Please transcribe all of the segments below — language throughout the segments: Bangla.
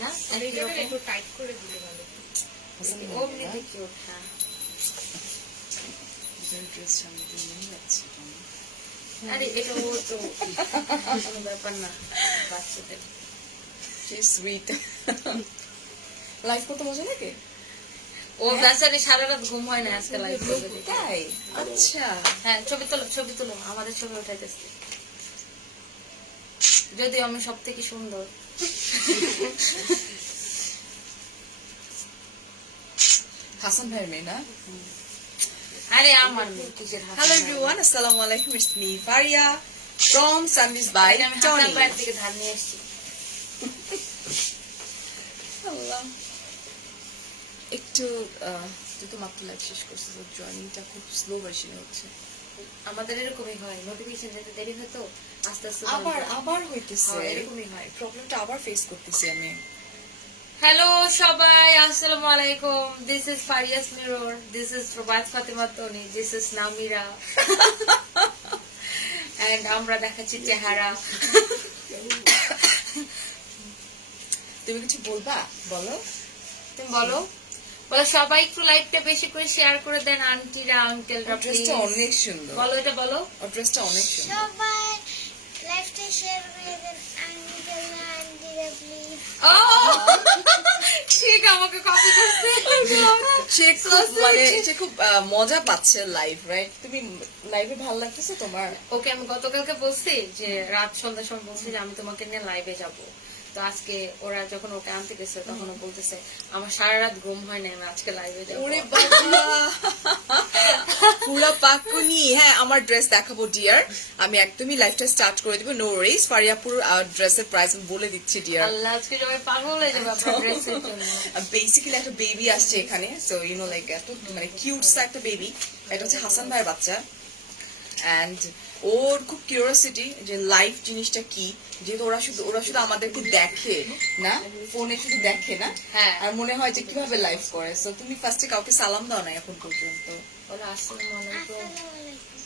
না এইটাকে একটু টাইট করে দিলে ভালো। অমনিতে কিউট। হ্যাঁ ড্রেস সামনে দিয়ে নিয়ে যাচ্ছি আরে এটা ও তো কোনো ব্যাপার না, বাচ্চাদের। সুইট। লাইফ করতে মজা লাগে? ও বেচারি সারা রাত ঘুম হয় না আজকে লাইভ করবে দেখে। তাই? আচ্ছা। হ্যাঁ ছবি তোলো, আমাদের ছবি উঠাইতেছি। যদি আমি সব থেকে সুন্দর। হাসান ভাইয়ের মেয়ে না? আরে আমার কিসের হাসান হ্যালো ভাই? এভরিওয়ান, আসসালামু আলাইকুম। It's me Faria from Sanvis by এটা আমি টনি। হাসান ভাইয়ের থেকে ধার নিয়ে এসেছি। আল্লাহ, একটু তুই তো মাত্র লাইভ শেষ করছিস, জয়েনিংটা খুব স্লো ভার্সনে হচ্ছে। আমাদের এরকমই হয়, নোটিফিকেশন যেতে দেরি হতো, আস্তে আস্তে আবার হইতেছে হ্যাঁ, এরকমই হয়। প্রবলেমটা আবার ফেস করতেছি আমি। হ্যালো সবাই, আসসালামু আলাইকুম। This is Farias mirror, this is প্রবাদ Fatema Toni, this is Namira. And আমরা দেখাচ্ছি চেহারা। তুমি কিছু বলবা? বলো। তুমি বলো বলো, সবাই একটু লাইভটা বেশি করে শেয়ার করে দেন, আন্টিরা আঙ্কেলরা প্লিজ। ড্রেসটা অনেক সুন্দর। বলো এটা বলো। ড্রেসটা অনেক সুন্দর। সবাই লাইভটা শেয়ার করে দেন, আঙ্কেল আন্টিরা প্লিজ। ও ঠিক, আমাকে কপি করছে। সে খুব মজা পাচ্ছে লাইভ, রাইট? তুমি লাইভে ভালো লাগতেছে তোমার? ওকে আমি গতকালকে বলছি যে রাত সন্ধ্যার সময় বলছি যে আমি তোমাকে নিয়ে লাইভে যাব। তো আজকে ওরা যখন ওকে আনতে গেছে তখন ও বলতেছে আমার সারা রাত ঘুম হয় না, আমি আজকে লাইভে যাবো। ওরে বাবা, পুরা পাকুনি। হ্যাঁ, আমার ড্রেস দেখাবো ডিয়ার, আমি একদমই লাইভটা স্টার্ট করে দিব। নো ওয়ারিজ, ফারিয়াপুর ড্রেসের প্রাইস আমি বলে দিচ্ছি ডিয়ার। আল্লাহ, আজকে সবাই পাগল হয়ে যাবে আপনার ড্রেসের জন্য। বেসিক্যালি একটা বেবি আসছে এখানে, সো ইউ নো লাইক এত মানে কিউট একটা বেবি। এটা হচ্ছে হাসান ভাইয়ের বাচ্চা। অ্যান্ড ওর খুব কিউরিওসিটি যে লাইফ জিনিসটা কি, যেহেতু ওরা শুধু আমাদেরকে দেখে না, ফোনে শুধু দেখে না, হ্যাঁ। আর মনে হয় যে কিভাবে লাইফ করে। সো তুমি ফার্স্টে কাউকে সালাম দাও না এখন পর্যন্ত। ওরা আসসালামু আলাইকুম আসসালামু আলাইকুম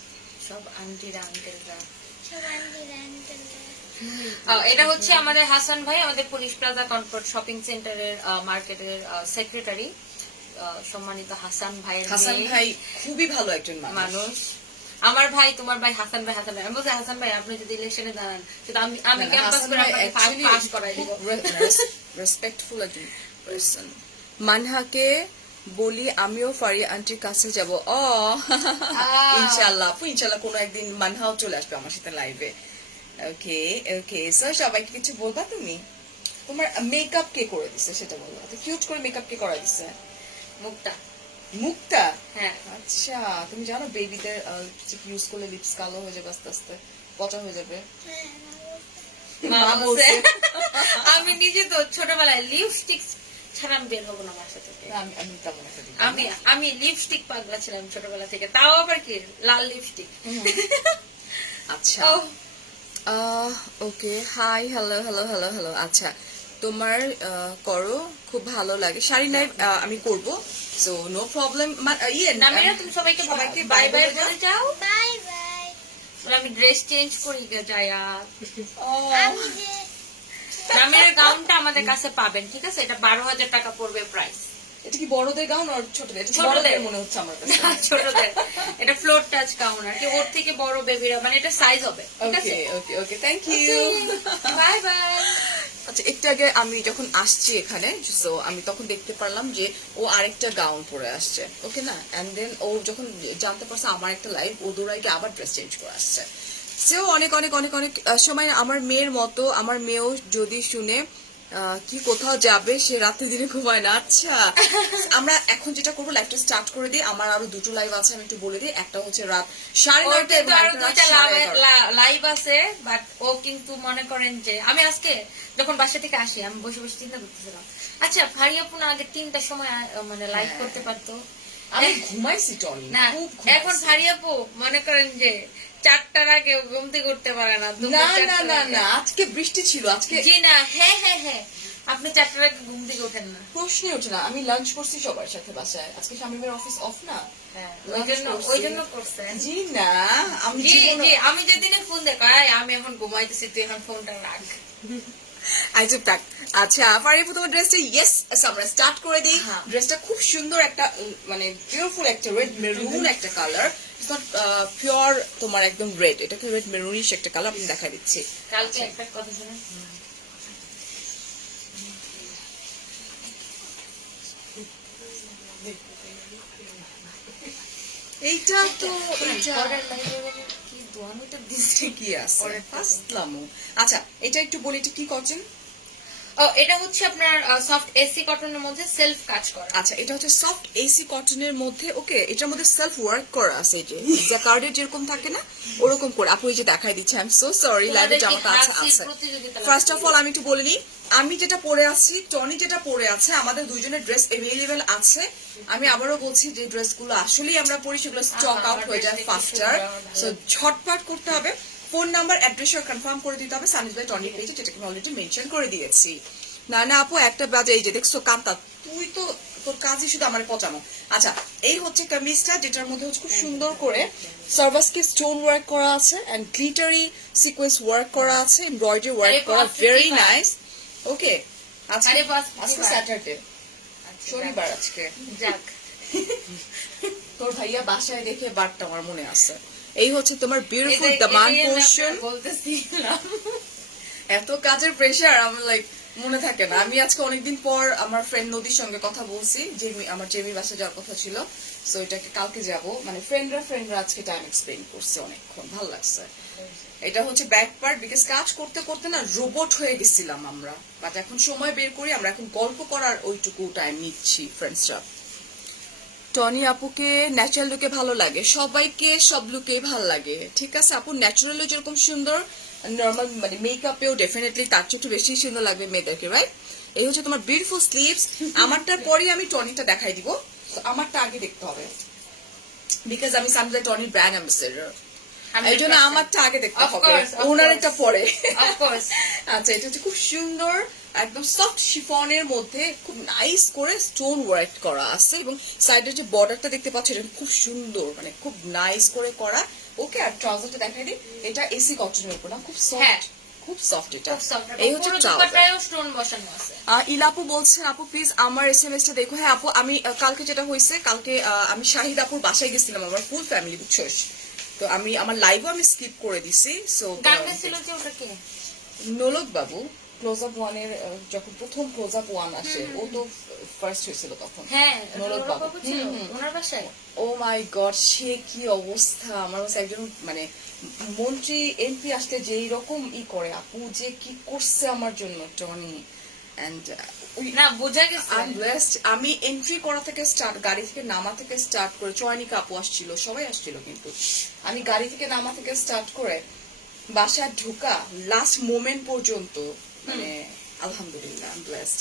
সব আন্টিরা আঙ্কেলরা। সব আন্টিরা আঙ্কেলরা। এটা হচ্ছে আমাদের হাসান ভাই, আমাদের পুলিশ প্লাজা কনকর্ড শপিং সেন্টারের মার্কেটের সেক্রেটারি, সম্মানিত হাসান ভাইয়ের হাসান মেয়ে। ভাই খুবই ভালো একজন মানুষ। আমার ভাই, তোমার ভাই হাসান ভাই। আমি বলছি হাসান ভাই আপনি যদি ইলেকশনে দাঁড়ান, সেটা আমি ক্যাম্পাস করে আপনাকে পাস করাই দিব। রেসপেক্টফুল একজন পারসন। মানহাকে বলি আমিও ফারিয়া আন্টির কাছে যাব। ইনশাআল্লাহ আপু, ইনশাআল্লাহ কোনো একদিন মানহাও চলে আসবে আমার সাথে লাইভে। ওকে ওকে, সো সবাইকে কিছু বলবা তুমি? তোমার মেকআপ কে করে দিছে সেটা বলো। এত কিউট করে মেকআপ কে করা দিছে? মুখটা। মুখটা? হ্যাঁ। আচ্ছা, তুমি জানো বেবিদের লিপস্টিক ইউজ করলে লিপস কালো হয়ে যাবে, আস্তে আস্তে পচা হয়ে যাবে। হ্যাঁ, মা মা বলছে। বলছে। আমি নিজে তো ছোটবেলায় লিপস্টিক ছাড়া আমি বের হবো না বাসা থেকে। না, আমি তেমন একটা দিই না। আমি লিপস্টিক পাগলা ছিলাম ছোটবেলা থেকে, তাও আবার কি লাল লিপস্টিক। আচ্ছা, okay, hi, hello hello hello hello. আচ্ছা, তোমার করো, খুব ভালো লাগে। শাড়ি নাই আমি করব, সো নো প্রবলেম। নামিরা তুমি সবাইকে বাই বাই বলে যাও। Bye bye. আমি ড্রেস চেঞ্জ করি যাই। আমি যে নামিরার গাউনটা আমাদের কাছে পাবেন, ঠিক আছে? এটা 12,000 টাকা পড়বে প্রাইস। এটা কি বড়দের গাউন আর ছোটদের? এটা ছোটদের। বড়দের মনে হচ্ছে আমার কাছে। ছোটদের এটা ফ্লোর টাচ গাউন আর কি, ওর থেকে বড় বেবিরা মানে এটা সাইজ হবে, ঠিক আছে? ওকে ওকে ওকে, থ্যাংক ইউ। Bye bye. আচ্ছা, একটু আগে আমি যখন আসছি এখানে, সো আমি তখন দেখতে পারলাম যে ও আরেকটা গাউন পরে আসছে, ওকে না? এন্ড দেন ও যখন জানতে পারছে আমার একটা লাইভ, ও দৌড়াই গিয়ে আবার ড্রেস চেঞ্জ করে আসছে। সেও অনেক অনেক অনেক অনেক সময় আমার মেয়ের মতো, আমার মেয়েও যদি শুনে কি কোথাও যাবে, সে রাতে দিনে ঘুমায় না। আচ্ছা, আমরা এখন যেটা করবো, লাইভটা স্টার্ট করে দিই। আমার আরো দুটো লাইভ আছে, আমি একটু বলে দিই। একটা হচ্ছে রাত 9:30 কিন্তু আরো এবং দুইটা একটা রাত 11:30। লাইভ আছে, বাট ও কিন্তু মনে করেন যে আমি আজকে যখন বাসা থেকে আসি আমি বসে বসে চিন্তা করতেছিলাম, আচ্ছা ফারিয়াপুন আগে 3টার সময় মানে লাইভ করতে পারতো। আমি ঘুমাইছি টনি, না, খুব এখন ঘুমাইছি। ফারিয়াপু মনে করেন যে 4টার আগে ঘুম থেকে উঠতে পারে না। দুপুর না 4টার না না আগে। না, আজকে বৃষ্টি ছিল, আজকে জি না, হ্যাঁ হ্যাঁ হ্যাঁ, আপনি 4টার আগে ঘুম থেকে ওঠেন না। প্রশ্নই ওঠে না। আমি লাঞ্চ করছি সবার সাথে বাসায়, আজকে শামিমের অফিস অফ না। হ্যাঁ, Lunch করছি। ওই জন্য করছেন। জি না, আমি জি জীবনে- জি, আমি যেদিনে ফোন দেখাই আমি এখন ঘুমাইতেছি, তুই এখন ফোনটা রাখ। আইজুব থাক। আচ্ছা ফারিয়া তোমার ড্রেসটা ইয়েস আমরা স্টার্ট করে দিই। হ্যাঁ। ড্রেসটা খুব সুন্দর একটা মানে বিউটিফুল একটা রেড মেরুন একটা কালার, ইটস নট পিওর তোমার একদম রেড, এটাকে রেড মেরুনিশ একটা কালার আমি দেখা দিচ্ছি। কালকে একটা কথা শুনে এইটা তো এইটা পরের লাইভে কি দোয়ানোটা দিচ্ছে ঠিকই আছে পরের আসলামু। আচ্ছা এটা একটু বলি, এটা কি কটন? ও এটা হচ্ছে আপনার সফট এসি কটনের মধ্যে সেলফ কাজ করা। আচ্ছা এটা হচ্ছে সফট এসি কটনের মধ্যে, ওকে এটার মধ্যে সেলফ ওয়ার্ক করা আছে, এই যে জ্যাকার্ডের যেরকম থাকে না ওরকম করে। আপু এই যে দেখাই দিচ্ছে, আই এম সো সরি লাইভে জামাটা আছে। ফার্স্ট অফ অল আমি একটু বলে নিই, আমি যেটা পরে আছি, টনি যেটা পরে আছে, আমাদের দুইজনের ড্রেস এভেলেবেল আছে। আমি আবারও বলছি যে ড্রেসগুলো আসলেই আমরা পরি সেগুলো স্টক আউট হয়ে যায় ফাস্টার, সো ঝটপট করতে হবে। ফোন নাম্বার অ্যাড্রেস কনফার্ম করে দিতে হবে সানিস ভাই টনি পেজে, যেটাকে আমি অলরেডি মেনশন করে দিয়েছি। না না আপু একটা বাজে, এই যে দেখছো কান্তা, তুই তো তোর কাজই শুধু আমার পচানো। আচ্ছা এই হচ্ছে কামিজটা, যেটার মধ্যে হচ্ছে খুব সুন্দর করে সার্ভাসকে স্টোন ওয়ার্ক করা আছে এন্ড গ্লিটারি সিকোয়েন্স ওয়ার্ক করা আছে, এমব্রয়ডারি ওয়ার্ক করা, ভেরি নাইস। ওকে আজকে আজকে স্যাটারডে, শনিবার আজকে, যাক তোর ভাইয়া বাসায় দেখে বারটা আমার মনে আছে। এই হচ্ছে তোমার বিউটিফুল দামান পোর্শন। বলতেছিলাম এত কাজের প্রেশার আমার লাইক মনে থাকে না। আমি আজকে অনেকদিন পর আমার ফ্রেন্ড নদীর সঙ্গে কথা বলছি, আমার জেমি বাসা যাওয়ার কথা ছিল, সো এটাকে কালকে যাব, মানে ফ্রেন্ডরা আজকে টাইম এক্সপ্লেন করছে অনেকক্ষণ, ভালো লাগছে। এটা হচ্ছে ব্যাক পার্ট, বিকজ কাজ করতে করতে না রোবট হয়ে গেছিলাম আমরা, বাট এখন সময় বের করি, আমরা এখন গল্প করার ওইটুকু টাইম নিচ্ছি ফ্রেন্ডসরা। টনি আপুকে ন্যাচারাল লুকে ভালো লাগে, সবাইকে সব লুকেই ভালো লাগে, ঠিক আছে আপু। ন্যাচারালি যেরকম সুন্দর, নর্মাল মানে মেকআপেও ডেফিনেটলি তার চেয়ে একটু বেশি সুন্দর লাগবে মেয়েদেরকে, রাইট? এই হচ্ছে তোমার বিউটিফুল স্লিভস। আমারটার পরে আমি টনিটা দেখাই দিব, তো আমারটা আগে দেখতে হবে, বিকজ আমি সানডে টনির ব্র্যান্ড অ্যাম্বাসেডর, এই জন্য আমারটা আগে দেখতে Of হবে, course, of ওনার course. এটা পরে। Of course. আচ্ছা এটা হচ্ছে খুব সুন্দর একদম সফট শিফনের মধ্যে খুব নাইস করে স্টোন ওয়ার্ক করা আছে, এবং সাইডের যে বর্ডারটা দেখতে পাচ্ছ এটা খুব সুন্দর, মানে খুব নাইস করে করা। ওকে আর ট্রাউজারটা দেখাই দিই, এটা এসি কটনের উপর না, খুব হ্যাঁ। সফট, খুব সফট এটা। খুব soft, এই হচ্ছে পুরো ট্রাউজার। দুপাট্টায়ও স্টোন বসানো আছে। ইলাপু বলছেন আপু প্লিজ আমার এসএমএসটা দেখো। হ্যাঁ আপু আমি কালকে যেটা হয়েছে, কালকে আমি শাহিদ আপুর বাসায় গেছিলাম, আমার ফুল ফ্যামিলি বুঝছোস, তো আমি আমার লাইভও আমি স্কিপ করে দিছি। সো গান ছিল যে ওটা কে? নোলক বাবু ক্লোজ আপ ওয়ানের যখন প্রথম ক্লোজ আপ ওয়ান আসে, ও তো ফার্স্ট হয়েছিল তখন। হ্যাঁ নোলক নোলক বাবু বাবু ছিল ওনার বাসায়। ও মাই গড, সে কি অবস্থা! আমার কাছে একজন মানে মন্ত্রী এমপি আসলে যেই রকম করে, আপু যে কি করছে আমার জন্য টনি, এন্ড না বোঝা গেছে। I am blessed. আমি এন্ট্রি করা থেকে স্টার্ট, গাড়ি থেকে নামা থেকে স্টার্ট করে, চয়নিকা আপু আসছিল, সবাই আসছিল, কিন্তু আমি গাড়ি থেকে নামা থেকে স্টার্ট করে বাসায় ঢোকা লাস্ট মোমেন্ট পর্যন্ত, মানে আলহামদুলিল্লাহ আই এম ব্লেসড।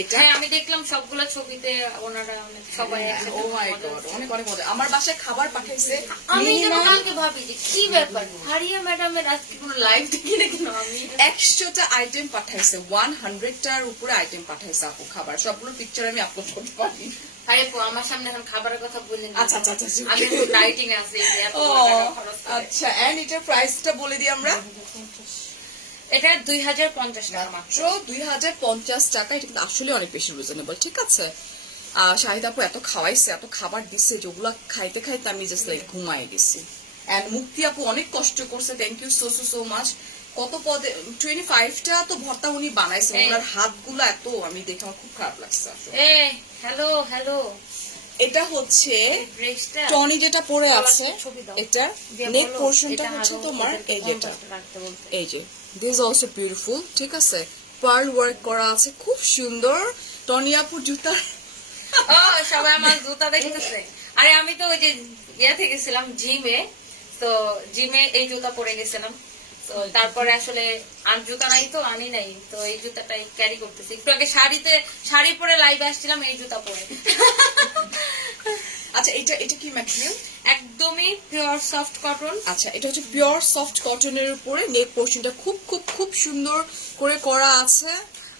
এটা হ্যাঁ আমি দেখলাম সবগুলা ছবিতে ওনারা অনেক সবাই একসাথে ও মাই মজা গড, করছে। অনেক অনেক মজা। আমার বাসায় খাবার পাঠাইছে আমি যেন minimum কালকে ভাবি যে কি ব্যাপার, হারিয়া ম্যাডামের আজকে কোনো লাইভ দেখি না কেন আমি। 100টা আইটেম পাঠাইছে, 100টার উপরে আইটেম পাঠাইছে আপু খাবার, সবগুলো পিকচার আমি আপলোড করতে পারি। আরে পো আমার সামনে এখন খাবারের কথা বললেন না। আচ্ছা, আচ্ছা, আচ্ছা, আচ্ছা। আমি একটু ডাইটিং আছি, এত ও টাকা খরচ করে। আচ্ছা, এন্ড এটার প্রাইসটা বলে দিই আমরা, এটা 2050 টাকা মাত্র। মাত্র 2050 টাকা। এটা কিন্তু আসলে অনেক বেশি রিজনেবল, ঠিক আছে। শাহিদ আপু এত খাওয়াইছে, এত খাবার দিচ্ছে, যেগুলা খাইতে খাইতে আমি জাস্ট লাইক ঘুমাই গেছি। এন্ড মুক্তি আপু অনেক কষ্ট করছে, thank you so so so much. কত পদে 25টা তো ভর্তা উনি বানাইছে, এই। ওনার হাতগুলো এত, আমি দেখে আমার খুব খারাপ লাগছে আসলে। এ হ্যালো হ্যালো এটা হচ্ছে ড্রেসটা টনি যেটা পরে আছে, ছবি দাও। এটা দিয়ে নেক বলো, পোর্শনটা এটা হচ্ছে আরো তোমার ওদেরকে এই যেটা, রাখতে বলতে। এই যে দিস অলসো বিউটিফুল, ঠিক আছে, পার্ল ওয়ার্ক করা আছে, খুব সুন্দর। টনি আপুর জুতা ও সবাই আমার জুতা দেখতেছে। আরে আমি তো ওই যে ইয়ে গেছিলাম জিমে, তো জিমে এই জুতা পরে গেছিলাম, তো তারপরে আসলে আর জুতা নাই তো আনি নাই, তো এই জুতাটাই ক্যারি করতেছি। একটু আগে শাড়ি পরে লাইভে আসছিলাম এই জুতা পরে। আচ্ছা এটা এটা কি ম্যাটেরিয়াল? একদমই পিওর সফট কটন। আচ্ছা এটা হচ্ছে পিওর সফট কটনের উপরে নেক পোর্শনটা খুব খুব খুব সুন্দর করে করা আছে।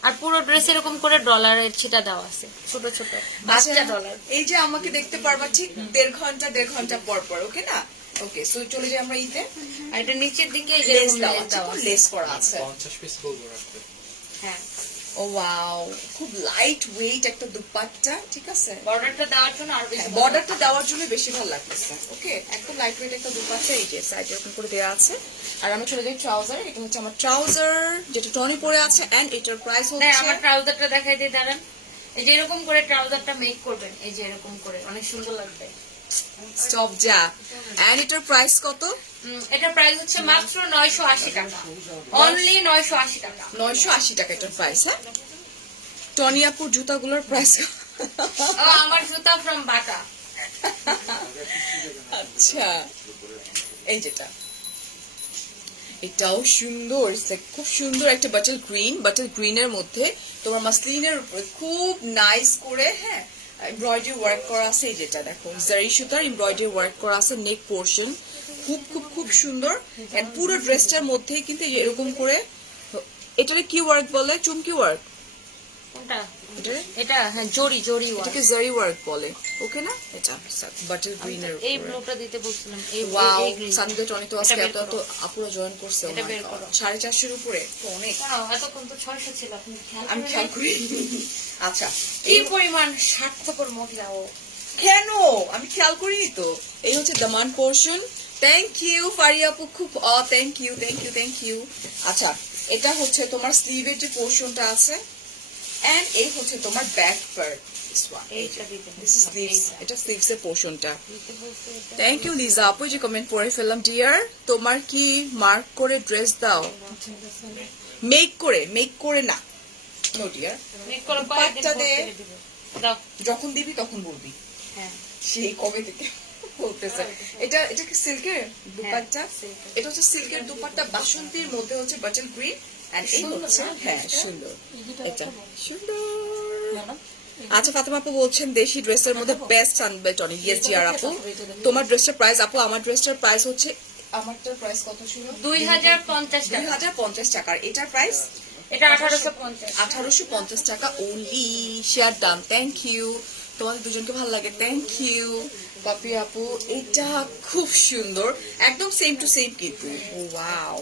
আর পুরো ড্রেস এরকম করে ডলারের ছিটা দেওয়া আছে, ছোট ছোট বাচ্চা ডলার। এই যে আমাকে দেখতে পারবা ঠিক 1.5 ঘন্টা পর পর, ওকে না? ওকে, সো চলে যাই আমরা ইতে। আর এটা নিচের দিকে লেস দেওয়া আছে, লেস করা আছে। 50 পিস বলবো রাখতে। হ্যাঁ ও ওয়াও, খুব লাইট ওয়েট একটা দুপাট্টা, ঠিক আছে। বর্ডারটা দেওয়ার জন্য আর বেশি বর্ডারটা দেওয়ার জন্য বেশি ভালো লাগতেছে। ওকে, একদম লাইট ওয়েট একটা দুপাট্টা, এই যে সাইড এরকম করে দেওয়া আছে। আর আমরা চলে যাই ট্রাউজার। এটা হচ্ছে আমার ট্রাউজার যেটা টনি পরে আছে, এন্ড এটার প্রাইস হ্যাঁ হচ্ছে, আমার ট্রাউজারটা দেখাই দিয়ে দাঁড়ান। এই যে এরকম করে ট্রাউজারটা মেক করবেন, এই যে এরকম করে অনেক সুন্দর লাগবে। স্টপ যা, এন্ড এটার প্রাইস কত? এটার প্রাইস হচ্ছে মাত্র 980 টাকা, অনলি 980 টাকা। 980 টাকা এটার প্রাইস। হ্যাঁ, টনি আপুর জুতাগুলোর প্রাইস ও, আমার জুতা ফ্রম বাটা। আচ্ছা, এই যেটা, এটাও সুন্দর, খুব সুন্দর একটা বাটল গ্রিনের মধ্যে তোমার মাসলিনের উপরে খুব নাইস করে, হ্যাঁ, এমব্রয়ডারি ওয়ার্ক করা আছে। এই যেটা দেখো, জারি সুতার এমব্রয়ডারি ওয়ার্ক করা আছে, নেক পোর্শন খুব খুব খুব সুন্দর। এন্ড পুরো ড্রেসটার মধ্যেই কিন্তু এই যে এরকম করে, এটারে কি ওয়ার্ক বলে? চুমকি ওয়ার্ক। কোনটা? এটারে এটা হ্যাঁ জরি ওয়ার্ক। এটাকে জারি ওয়ার্ক বলে, ওকে না? এটা বাটল গ্রিনের এই ব্লুটা দিতে বলছিলাম, এই ওয়াও, এই green। সানডে টনি তো আজকে এটা এত বের এত করো। আপুরা জয়েন করছে। এটা বের করো। 450 উপরে তো অনেক, ওয়াও, এতক্ষণ তো 600 ছিল, আপনি আমি খেয়াল করি। আচ্ছা, কি পরিমাণ স্বার্থপর মহিলা ও। কেন আমি খেয়াল করিনি তো। এই হচ্ছে দামান পোর্শন। থ্যাংক ইউ ফারিয়া আপু, খুব থ্যাংক ইউ। আচ্ছা, এটা হচ্ছে তোমার স্লিভের যে পোর্শনটা আছে, এন্ড এই হচ্ছে তোমার ব্যাক পার্ট। এইটা দিতে দিস ইজ স্লিভস, এটা স্লিভস এর পোর্শনটা। দিতে বলতে এটা। থ্যাংক ইউ লিজা আপু, যে কমেন্ট পড়ে ফেললাম। ডিয়ার, তোমার কি মার্ক করে ড্রেস দাও? মেক করে না, নো ডিয়ার, মেক করে কয়েকদিন দুপাট্টা পর দে। থেকে দিব। দাও। যখন দিবি তখন বলবি। হ্যাঁ সেই কবে থেকে বলতেছে। এটা কি সিল্কের দুপাট্টা? silk-এর। এটা হচ্ছে সিল্কের দুপাট্টা, বাসন্তীর মধ্যে হচ্ছে বাটল গ্রিন, এন্ড এই হচ্ছে, হ্যাঁ সুন্দর, এটা সুন্দর। আচ্ছা, ফাতেমা আপু বলছেন দেশি ড্রেসের মধ্যে বেস্ট আনবে টনি। ইয়েস জিয়ার আপু, তোমার ড্রেসটার প্রাইস? আপু আমার ড্রেসটার প্রাইস হচ্ছে, আমারটার প্রাইস কত ছিল? 2050 টাকা। 2050 টাকার। এটার প্রাইস এটা 1850। 1850 টাকা only. Share done, thank you. তোমাদের দুজনকে ভালো লাগে, থ্যাংক ইউ। পাপি আপু, এটা খুব সুন্দর, একদম সেম টু সেম কিন্তু। ওয়াও,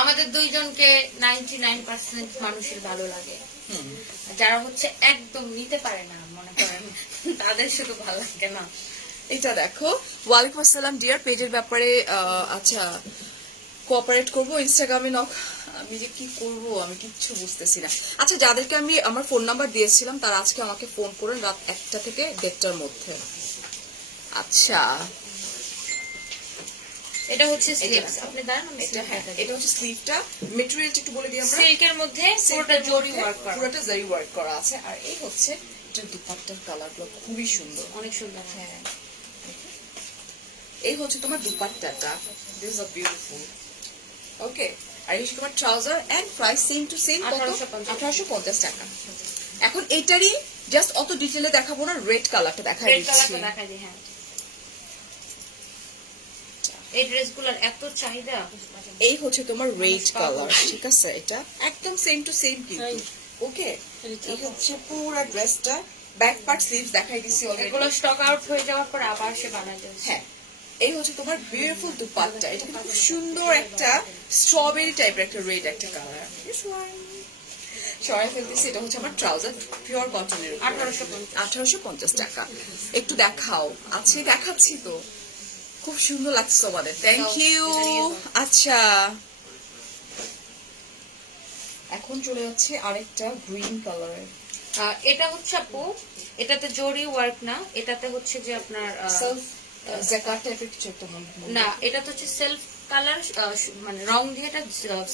আমাদের দুইজনকে 99% মানুষের ভালো লাগে। যারা হচ্ছে একদম নিতে পারে না মনে করেন, তাদের শুধু ভালো লাগে না। এটা দেখো। ওয়ালাইকুম আসসালাম ডিয়ার, পেজের ব্যাপারে আচ্ছা কোঅপারেট করবো ইনস্টাগ্রামে নক। আমি যে কি করব আমি কিচ্ছু বুঝতেছি না। আচ্ছা, যাদেরকে আমি আমার ফোন নাম্বার দিয়েছিলাম তারা আজকে আমাকে ফোন করেন রাত 1টা থেকে 1:30টার মধ্যে। আচ্ছা, এটা হচ্ছে স্লিভস, আপনি দাঁড়ান আমি এটা হ্যাঁ, এটা হচ্ছে স্লিভটা। মেটেরিয়ালটা একটু বলে দিই আমরা। সিল্কের মধ্যে পুরোটা জরি ওয়ার্ক করা, পুরোটা জারি ওয়ার্ক করা আছে। আর এই হচ্ছে এটা দুপাট্টার কালারগুলো খুবই সুন্দর। অনেক সুন্দর। হ্যাঁ, এই হচ্ছে তোমার দুপাট্টাটা, দিস আর বিউটিফুল। ওকে, আর এই হচ্ছে তোমার trouser, and price same to same, কত? 1850 টাকা। এখন এটারই জাস্ট অত ডিটেইলে দেখাবো না, রেড কালারটা দেখাই রেড দিচ্ছি। কালারটা দেখাই দিই। হ্যাঁ, এই ড্রেসগুলোর এত চাহিদা। এই হচ্ছে তোমার রেড কালার, ঠিক আছে? এটা একদম সেম টু সেম কিন্তু। ওকে, এই হচ্ছে পুরো ড্রেসটা। ব্যাক পার্ট স্লিভস দেখাই দিছি অলরেডি। এগুলো স্টক আউট হয়ে যাওয়ার পর আবার সে বানাই দেয়। হ্যাঁ, এই হচ্ছে তোমার বিউটিফুল দুপাট্টা। এটা কিন্তু খুব সুন্দর একটা স্ট্রবেরি টাইপের একটা রেড একটা কালার। সরাই ফেলতেছি। এটা হচ্ছে আমার ট্রাউজার, পিওর কটনের, 1850 টাকা। একটু দেখাও। আছে, দেখাচ্ছি তো, খুব সুন্দর লাগছে আমাদের। Thank you. আচ্ছা, এখন চলে যাচ্ছে আরেকটা গ্রিন কালারের। এটা হচ্ছে আপু, এটাতে জরি ওয়ার্ক না, এটাতে হচ্ছে যে আপনার সেলফ জ্যাকার টাইপের কিছু একটা মনে হয়। না, এটা তো হচ্ছে সেলফ কালার, মানে রং দিয়ে এটা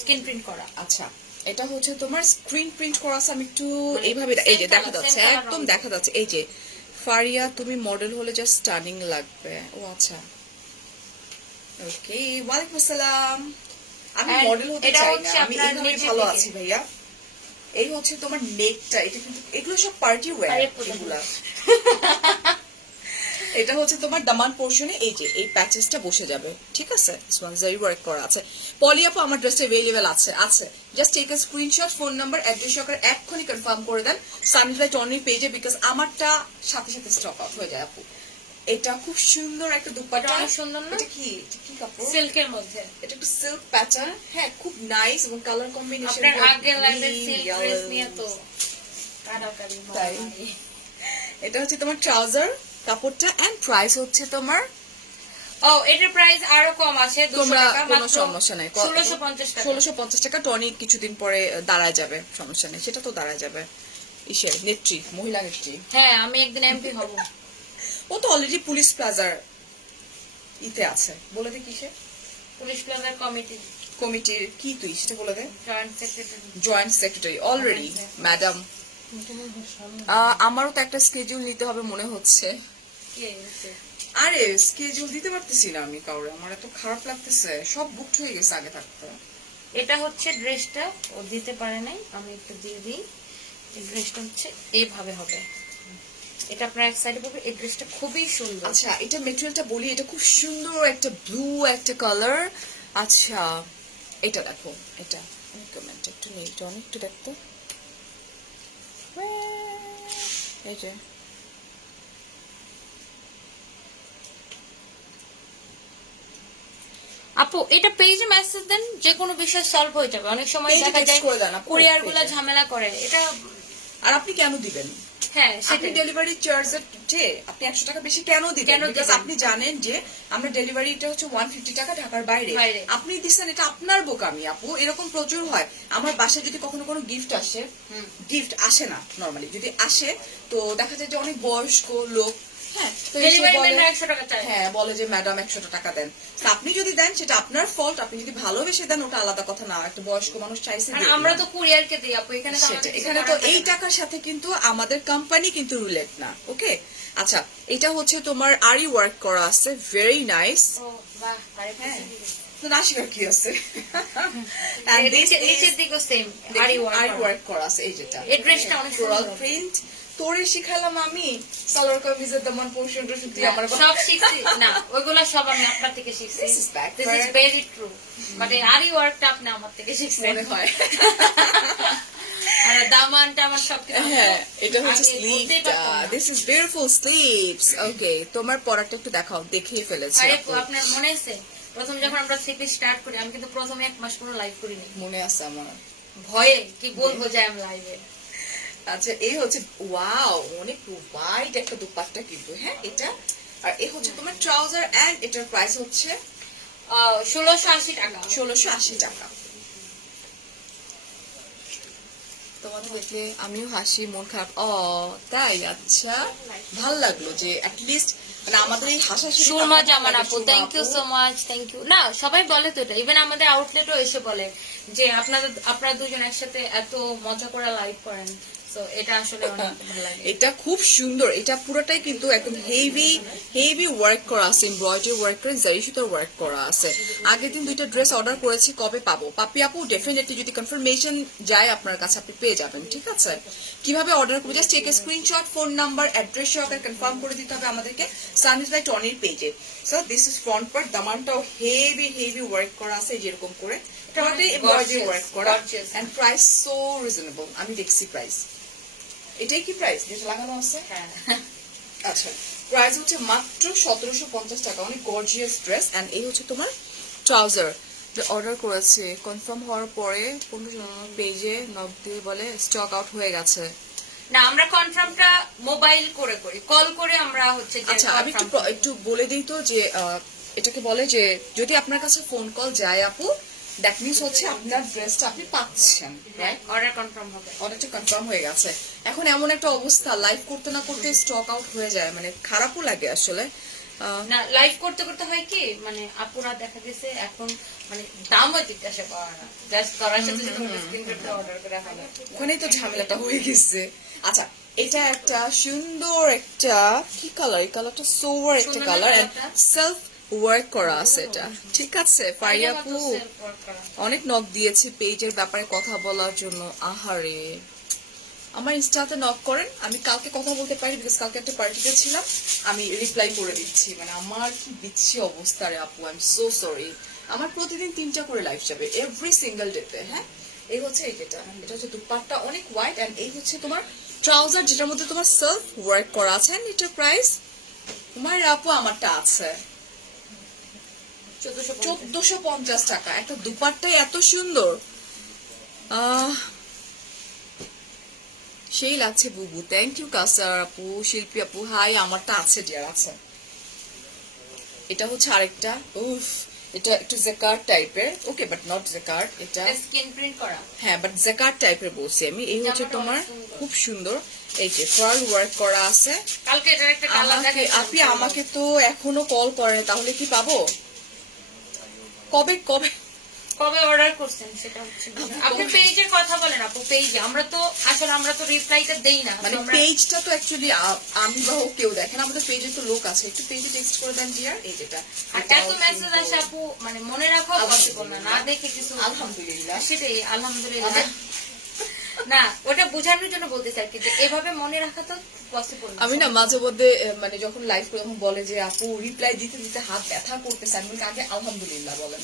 স্কিন প্রিন্ট করা। আচ্ছা, এটা হচ্ছে তোমার স্ক্রিন প্রিন্ট করা আছে। আমি একটু এইভাবে, same এই যে দেখা color, যাচ্ছে, same color একদম রং। দেখা যাচ্ছে। এই যে ফারিয়া, তুমি মডেল হলে জাস্ট স্টানিং লাগবে। ও আচ্ছা, ওকে। ওয়ালাইকুম আসসালাম। আমি And মডেল হতে এটা চাই না, হচ্ছে আমি আপনার এইভাবে নিচের ভালো দিকে। আছি ভাইয়া। এই হচ্ছে তোমার নেকটা, এটা কিন্তু এগুলো সব পার্টি ওয়্যার। আরে পুরো। এগুলা এটা হচ্ছে তোমার দামান পোর্শনে এই যে এই প্যাচেসটা বসে যাবে, ঠিক আছে? জারি ওয়ার্ক করা আছে। পলি আপু, আমার ড্রেসটা अवेलेबल আছে। Just take a screenshot, phone number, address সহকারে এক্ষুনি কনফার্ম করে দেন সানলাইট টনির পেজে, বিকজ আমারটা সাথে সাথে স্টক আউট হয়ে যায় আপু। এটা খুব সুন্দর একটা এটা দুপাট্টা। অনেক সুন্দর না? এটা কি কাপড়? সিল্কের মধ্যে। এটা একটু সিল্ক প্যাটার্ন, হ্যাঁ খুব নাইস এবং কালার কম্বিনেশন। আপনার আগে লাইভে সিল্ক ড্রেস নিয়ে তো কারাকারি তাই। মারামারি। এটা হচ্ছে তোমার ট্রাউজার কাপড়টা, এন্ড প্রাইস হচ্ছে তোমার, ও এটার প্রাইস আরো কম আছে 200 তোমরা টাকা, কোনো মাত্র সমস্যা নাই, 1650 টাকা। 1650 টাকা। টনিক কিছুদিন পরে দাঁড়ায় যাবে, সমস্যা নেই, সেটা তো দাঁড়ায় যাবে। ইসে নেত্রী, মহিলা নেত্রী, হ্যাঁ আমি একদিন এমপি হব। ও তো অলরেডি পুলিশ প্লাজার ইতে আছে। বলে দে কিসে, পুলিশ প্লাজার কমিটি কমিটির কি তুই সেটা বলে দে। Joint secretary. Joint secretary already madam. আমারও তো একটা স্কেডিউল নিতে হবে মনে হচ্ছে। আরে স্কেডিউল দিতে পারতেছি না আমি কাউরে, আমার এত খারাপ লাগতেছে, সব বুকড হয়ে গেছে আগে থাকতে। এটা হচ্ছে ড্রেসটা, ও দিতে পারে নাই, আমি একটু দিয়ে দিই। এই ড্রেসটা হচ্ছে এইভাবে হবে, এটা আপনার এক সাইডে পাবে। এই ড্রেসটা খুবই সুন্দর। আচ্ছা এটা মেটেরিয়ালটা বলি, এটা খুব সুন্দর একটা ব্লু একটা কালার। আচ্ছা এটা দেখো, এটা আমি কমেন্ট একটু নেই, এটা একটু দেখতো, এই যে আপু এটা পেজে মেসেজ দেন, যে কোনো বিষয় সলভ হয়ে যাবে। অনেক সময় Page এ দেখা text যায় করে দেন আপু, কুরিয়ার গুলা page এ। ঝামেলা করে। এটা আর আপনি কেন দিবেন? হ্যাঁ আপনি সেটাই। ডেলিভারি চার্জের যে আপনি 100 টাকা বেশি কেন দিবেন? কেন Because দিবেন? আপনি জানেন যে আমরা ডেলিভারিটা হচ্ছে 150 টাকা ঢাকার বাইরে। বাইরে। আপনি দিচ্ছেন, এটা আপনার বোকামি আপু, এরকম প্রচুর হয়। আমার বাসায় যদি কখনো কোনো গিফট আসে, গিফট আসে না নরমালি, যদি আসে তো দেখা যায় যে অনেক বয়স্ক লোক, হ্যাঁ তো এসে ডেলিভারি বলে- ম্যানরা 100 টাকা চায়। হ্যাঁ বলে যে ম্যাডাম 100 টাকা দেন। তো আপনি যদি দেন সেটা আপনার ফল্ট, আপনি যদি ভালোবেসে দেন ওটা আলাদা কথা, না একটা বয়স্ক মানুষ চাইছে আর দিয়ে আমরা দিলাম। তো কুরিয়ারকে দিই আপু, এখানে তো সেটা, আমাদের কিছু এখানে তো করার থাকে এই না। টাকার সাথে কিন্তু আমাদের কোম্পানি কিন্তু রিলেট না, ওকে। আচ্ছা এটা হচ্ছে তোমার আরি ওয়ার্ক করা আছে, ভেরি নাইস। ও বাহ, আরে হ্যাঁ। খুশি দিবে। তো নাশিকার কি আছে? নিচের দিকেও সেম আরি আরি ওয়ার্ক। ওয়ার্ক করা আছে, এই যেটা এই ড্রেসটা অনেক ফ্লোরাল সুন্দর। প্রিন্ট। তোরে শিখালাম আমি সালোয়ার কামিজের দামান পোর্শন টোশন, তুই আমার সব শিখছি না, ওইগুলা সব আমি আপনার থেকে শিখছি। This is backward. This is very true, but এই আরি ওয়ার্কটা আপনি আমার থেকে শিখছেন। মনে হয়। আর দামানটা আমার সব কিছু হ্যাঁ এটা হচ্ছে আগে বলতেই স্লিভটা, পারতাম না। This is beautiful sleeves. Okay তোমার পরাটা একটু দেখাও, দেখিয়ে ফেলেছি আরে আপু। আপনার মনে আছে প্রথম যখন আমরা সিপি স্টার্ট করি, আমি কিন্তু প্রথমে 1 মাস কোনো লাইভ করিনি, মনে আছে আমার। ভয়ে কি বলবো যে আমি লাইভে। আচ্ছা এই হচ্ছে, ওয়াও অনেক ওয়াইড একটা দুপাট্টা কিন্তু, হ্যাঁ এটা। আর এই হচ্ছে তোমার ট্রাউজার, এন্ড এটার প্রাইস হচ্ছে 1680 টাকা। 1680 টাকা। তোমাদের দেখলে আমিও হাসি, মন খারাপ। ও তাই, আচ্ছা ভাল লাগলো যে অ্যাটলিস্ট মানে আমাদের এই হাসাহাসি সুরমা জামান আপু, thank you so much, thank you. না সবাই বলে তো এটা, ইভেন আমাদের আউটলেটও এসে বলে যে আপনারা দুজন একসাথে এত মজা করে লাইভ করেন, তো এটা আসলে অনেক ভালো লাগে। এটা খুব সুন্দর, এটা পুরোটাই কিন্তু একদম হেভি হেভি ওয়ার্ক করা আছে, এমব্রয়ডারি ওয়ার্ক করে জারি সুতার ওয়ার্ক করা আছে। আগের দিন 2টা ড্রেস অর্ডার করেছি, কবে পাবো? পাপি আপু ডেফিনেটলি যদি কনফার্মেশন যায় আপনার কাছে আপনি পেয়ে যাবেন, ঠিক আছে। কিভাবে অর্ডার করবো? Just check screenshot, phone number, address সহকারে কনফার্ম করে দিতে হবে আমাদেরকে সানইজ বাই টনির পেজে। So this is front part, দামানটাও হেভি হেভি ওয়ার্ক করা আছে যেরকম করে, পুরোটাই এমব্রয়ডারি ওয়ার্ক করা, Gorgeous. And price so reasonable. আমি দেখছি প্রাইস, এটাই কি প্রাইস যেটা লাগানো আছে? হ্যাঁ আচ্ছা প্রাইস হচ্ছে মাত্র 1750 টাকা, অনেক গর্জিয়াস ড্রেস। এন্ড এই হচ্ছে তোমার ট্রাউজার, অর্ডার করেছে কনফার্ম হওয়ার পরে 15 পেজে নক দিয়ে বলে স্টক আউট হয়ে গেছে। না আমরা কনফার্মটা মোবাইল করে করি, কল করে আমরা হচ্ছে যে আচ্ছা আমি confirm করি। একটু বলে দিই তো যে এটাকে বলে যে যদি আপনার কাছে ফোন কল যায় আপু, দ্যাট মিনস হচ্ছে আপনার ড্রেসটা আপনি পাচ্ছেন, রাইট? অর্ডার কনফার্ম হবে। অনেকটা কনফার্ম হয়ে গেছে। এখন এমন একটা অবস্থা, লাইভ করতে না করতে স্টক আউট হয়ে যায়, মানে খারাপও লাগে আসলে। না লাইভ করতে করতে হয় কি, মানে আপুরা দেখা গেছে এখন মানে দামও জিজ্ঞাসা করে না, জাস্ট করার সাথে সাথে স্ক্রিন রেকর্ডে অর্ডার করে ফেলে। ওখানেই তো ঝামেলাটা হয়ে গেছে। আচ্ছা এটা একটা সুন্দর একটা কি কালার, এই কালারটা সোভার একটা সুন্দর না কালার, কালারটা? সেলফ ওয়ার্ক করা আছে এটা, ঠিক আছে। ফারিয়া আমার আপু তো self work করা। অনেক নক দিয়েছে পেজের ব্যাপারে কথা বলার জন্য। আহারে আমার ইনস্টাতে নক করেন, আমি কালকে কথা বলতে পারি, বিকজ কালকে একটা পার্টিতে ছিলাম, আমি রিপ্লাই করে দিচ্ছি। মানে আমার কি বিচ্ছি অবস্থা রে আপু, আই এম সো সরি। আমার প্রতিদিন 3টা করে লাইভ যাবে এভরি সিঙ্গেল ডেতে, হ্যাঁ। এই হচ্ছে এটা হচ্ছে দুপাট্টা অনেক হোয়াইট, এন্ড এই হচ্ছে তোমার ট্রাউজার যেটার মধ্যে তোমার সেলফ ওয়ার্ক করা আছে, এন্ড এটার প্রাইস তোমার আপু আমারটা আছে 1450 টাকা। একটা দুপাট্টাই এত সুন্দর, সেই লাগছে বুবু। থ্যাংক ইউ কাসার আপু, শিল্পী আপু। হাই, আমারটা আছে ডিয়ার, আছে। এটা হচ্ছে আরেকটা, উফ, এটা একটু জেকার্ড টাইপের, ওকে বাট নট জেকার্ড, এটা স্কিন প্রিন্ট করা। হ্যাঁ বাট জেকার্ড টাইপের বলছি আমি। এই হচ্ছে জামাটা তোমার অনেক সুন্দর। খুব সুন্দর, এই যে পার্ল ওয়ার্ক করা আছে। কালকে এটার একটা কালার আমাকে দেখাচ্ছিলাম। আপনি আমাকে তো এখনো কল করে, তাহলে কি পাবো? কবে কবে কবে অর্ডার করছেন সেটা হচ্ছে বিষয়। আপনি পেজের কথা বলেন আপু, পেজে আমরা তো রিপ্লাইটা দেই না। মানে তো আমরা- পেজটা তো অ্যাকচুয়ালি আমি বা হোক কেউ দেখেন, আমাদের পেজে তো লোক আছে, একটু পেজে টেক্সট করে দেন ডিয়ার। এই যেটা আর এত মেসেজ আসে আপু, মানে মনে রাখা পসিবল না, না দেখে কিছু। আলহামদুলিল্লাহ। সেটাই আলহামদুলিল্লাহ। না, ওটা বোঝানোর জন্য বলতেছি আর কি, যে এভাবে মনে রাখা তো পসিবল না। আমি না মাঝে মধ্যে মানে যখন লাইভ করে তখন বলে যে আপু রিপ্লাই দিতে দিতে হাত ব্যথা করতেছে, আমি বলি আগে আলহামদুলিল্লাহ বলেন।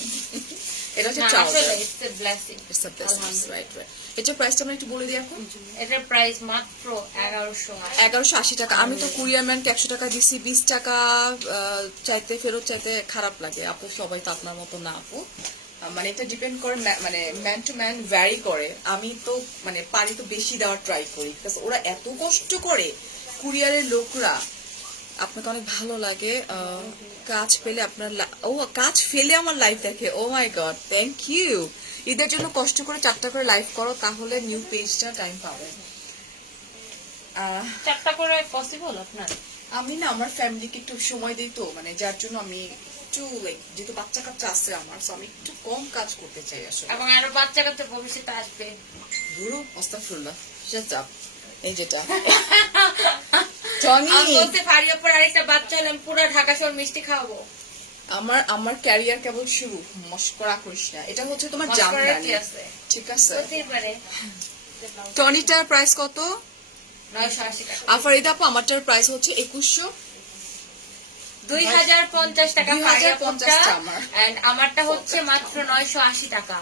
এটা হচ্ছে না, ট্রাউজার, আসলে it's a blessing. It's a blessing, right right. এটার প্রাইসটা আমরা একটু বলে দিই এখন। এটার প্রাইস মাত্র 1180। 1180 টাকা। আমি তো কুরিয়ার ম্যানকে 100 টাকা দিছি, 20 টাকা চাইতে ফেরত চাইতে খারাপ লাগে আপু, সবাই তো আপনার মতো না আপু। মানে এটা ডিপেন্ড করে, মানে ম্যান টু ম্যান ভ্যারি করে। আমি তো মানে পারি তো বেশি দেওয়ার ট্রাই করি, বিকজ ওরা এত কষ্ট করে কুরিয়ারের লোকরা। আপনাকে অনেক ভালো লাগে, কাজ পেলে আপনার কাজ ফেলে আমার লাইফ দেখে। ও মাই গড, থ্যাংক ইউ। ঈদের জন্য কষ্ট করে 4টা করে লাইভ করো, তাহলে নিউ পেজটা টাইম পাবে। 4টা করে পসিবল আপনার? আমি না আমার ফ্যামিলিকে একটু সময় দিই, তো মানে যার জন্য আমি একটু লাইক, যেহেতু বাচ্চা কাচ্চা আছে আমার, so আমি একটু কম কাজ করতে চাই আসলে। এবং আরো বাচ্চা কাচ্চা ভবিষ্যতে আসবে। গুরু আস্তাগফিরুল্লাহ, শাট আপ। এই যেটা টনি, আমি বলতে ফারিয়ার পর আরেকটা বাচ্চা হলে আমি পুরো ঢাকা শহর মিষ্টি খাওয়াবো। আমার ক্যারিয়ার কেবল শুরু, মস্করা করিস না। এটা হচ্ছে তোমার মস্করার জামদানি, কি আছে? ঠিক আছে। হতেই পারে। টনিটার প্রাইস কত? 980 টাকা। আফারিদা আপু, আমারটার প্রাইস হচ্ছে 2100। 2050 টাকা 2050 টা আমার। এন্ড আমারটা হচ্ছে মাত্র 980 টাকা।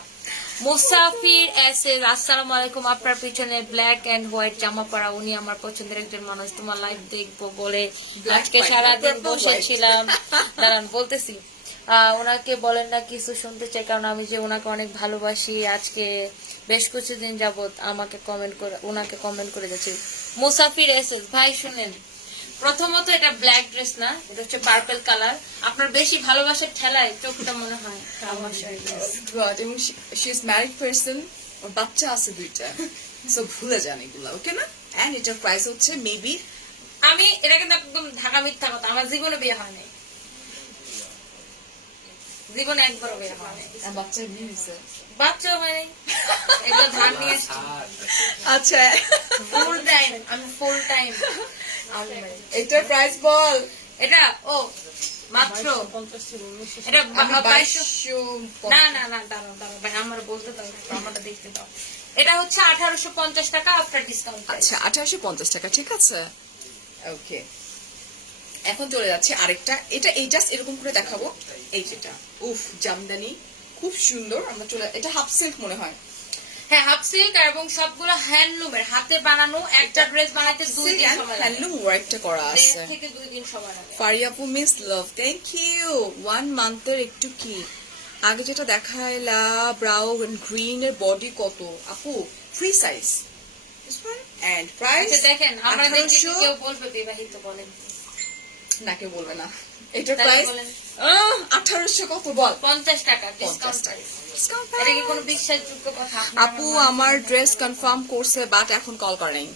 মুসাফির এসএস, আসসালামু আলাইকুম। আপনার পিছনে ব্ল্যাক এন্ড হোয়াইট জামা পরা উনি আমার পছন্দের একজন মানুষ। তোমার লাইভ দেখবো বলে Black, আজকে white, সারাদিন purple, বসেছিলাম। দাঁড়ান বলতেছি। ওনাকে বলেন না কিছু শুনতে চাই, কারণ আমি যে ওনাকে অনেক ভালোবাসি। আজকে বেশ কিছুদিন যাবত আমাকে ওনাকে কমেন্ট করে যাচ্ছি। মুসাফির এসএস ভাই শুনেন, প্রথমত এটা ব্ল্যাক ড্রেস না, এটা হচ্ছে পার্পল কালার। আপনার বেশি ভালোবাসার ঠেলায় চোখটা মনে হয় আমার শরীরে। God, এবং she is married person, ওর বাচ্চা আছে 2টা, সো ভুলে যান এগুলা, ওকে না? এন্ড এটার প্রাইস হচ্ছে মেবি, আমি এটা কিন্তু একদম ঢাকা মিথ্যা কথা, আমার জীবনে বিয়ে হয় নাই, জীবনে একবারও বিয়ে হয় নাই, বাচ্চা বিয়ে হয়েছে। বাচ্চাও হয় নাই। এগুলো ধার নিয়ে এসছি আচ্ছা, ফুল টাইম, আমি ফুল টাইম। এটার প্রাইস বল। এটা ও মাত্র এটা আমি 2200। 2200 না না না, দাঁড়াও দাঁড়াও ভাই, আমার বলতে দাও, আমারটা দেখতে দাও। এটা হচ্ছে 1850 টাকা আফটার ডিসকাউন্ট। আচ্ছা, 1850 টাকা, ঠিক আছে, ওকে। এখন চলে যাচ্ছে আরেকটা, এটা এই জাস্ট এরকম করে দেখাবো। এই যেটা, উফ, জামদানি খুব সুন্দর। আমরা চলে, এটা হাফ সিল্ক মনে হয়। হ্যাঁ, হাফ সিল্ক, এবং সবগুলো হ্যান্ডলুমের, হাতে বানানো। একটা ড্রেস বানাইতে 2 দিন সময় লাগে, হ্যান্ডলুম ওয়ার্কটা করা আছে। 1.5 থেকে 2 দিন সময় লাগে। ফারিয়াপু মিস লাভ, থ্যাংক ইউ। 1 মান্থের একটু কি আগে যেটা দেখাইলা, ব্রাউন গ্রিন এর বডি কত আপু? ফ্রি সাইজ এন্ড প্রাইস আচ্ছা দেখেন, আমরা দেখছি 1800। কেউ বলবে বিবাহিত, বলেন না, কেউ বলবে না। এটার তাহলে প্রাইস বলেন। 1800 কত বল? 50 টাকা 50 ডিসকাউন্ট। টাকা। এটা কি কোনো বিশ্বাসযোগ্য কথা? আপনার আপু আমার ড্রেস কনফার্ম করছে, বাট এখন কল করে নাই।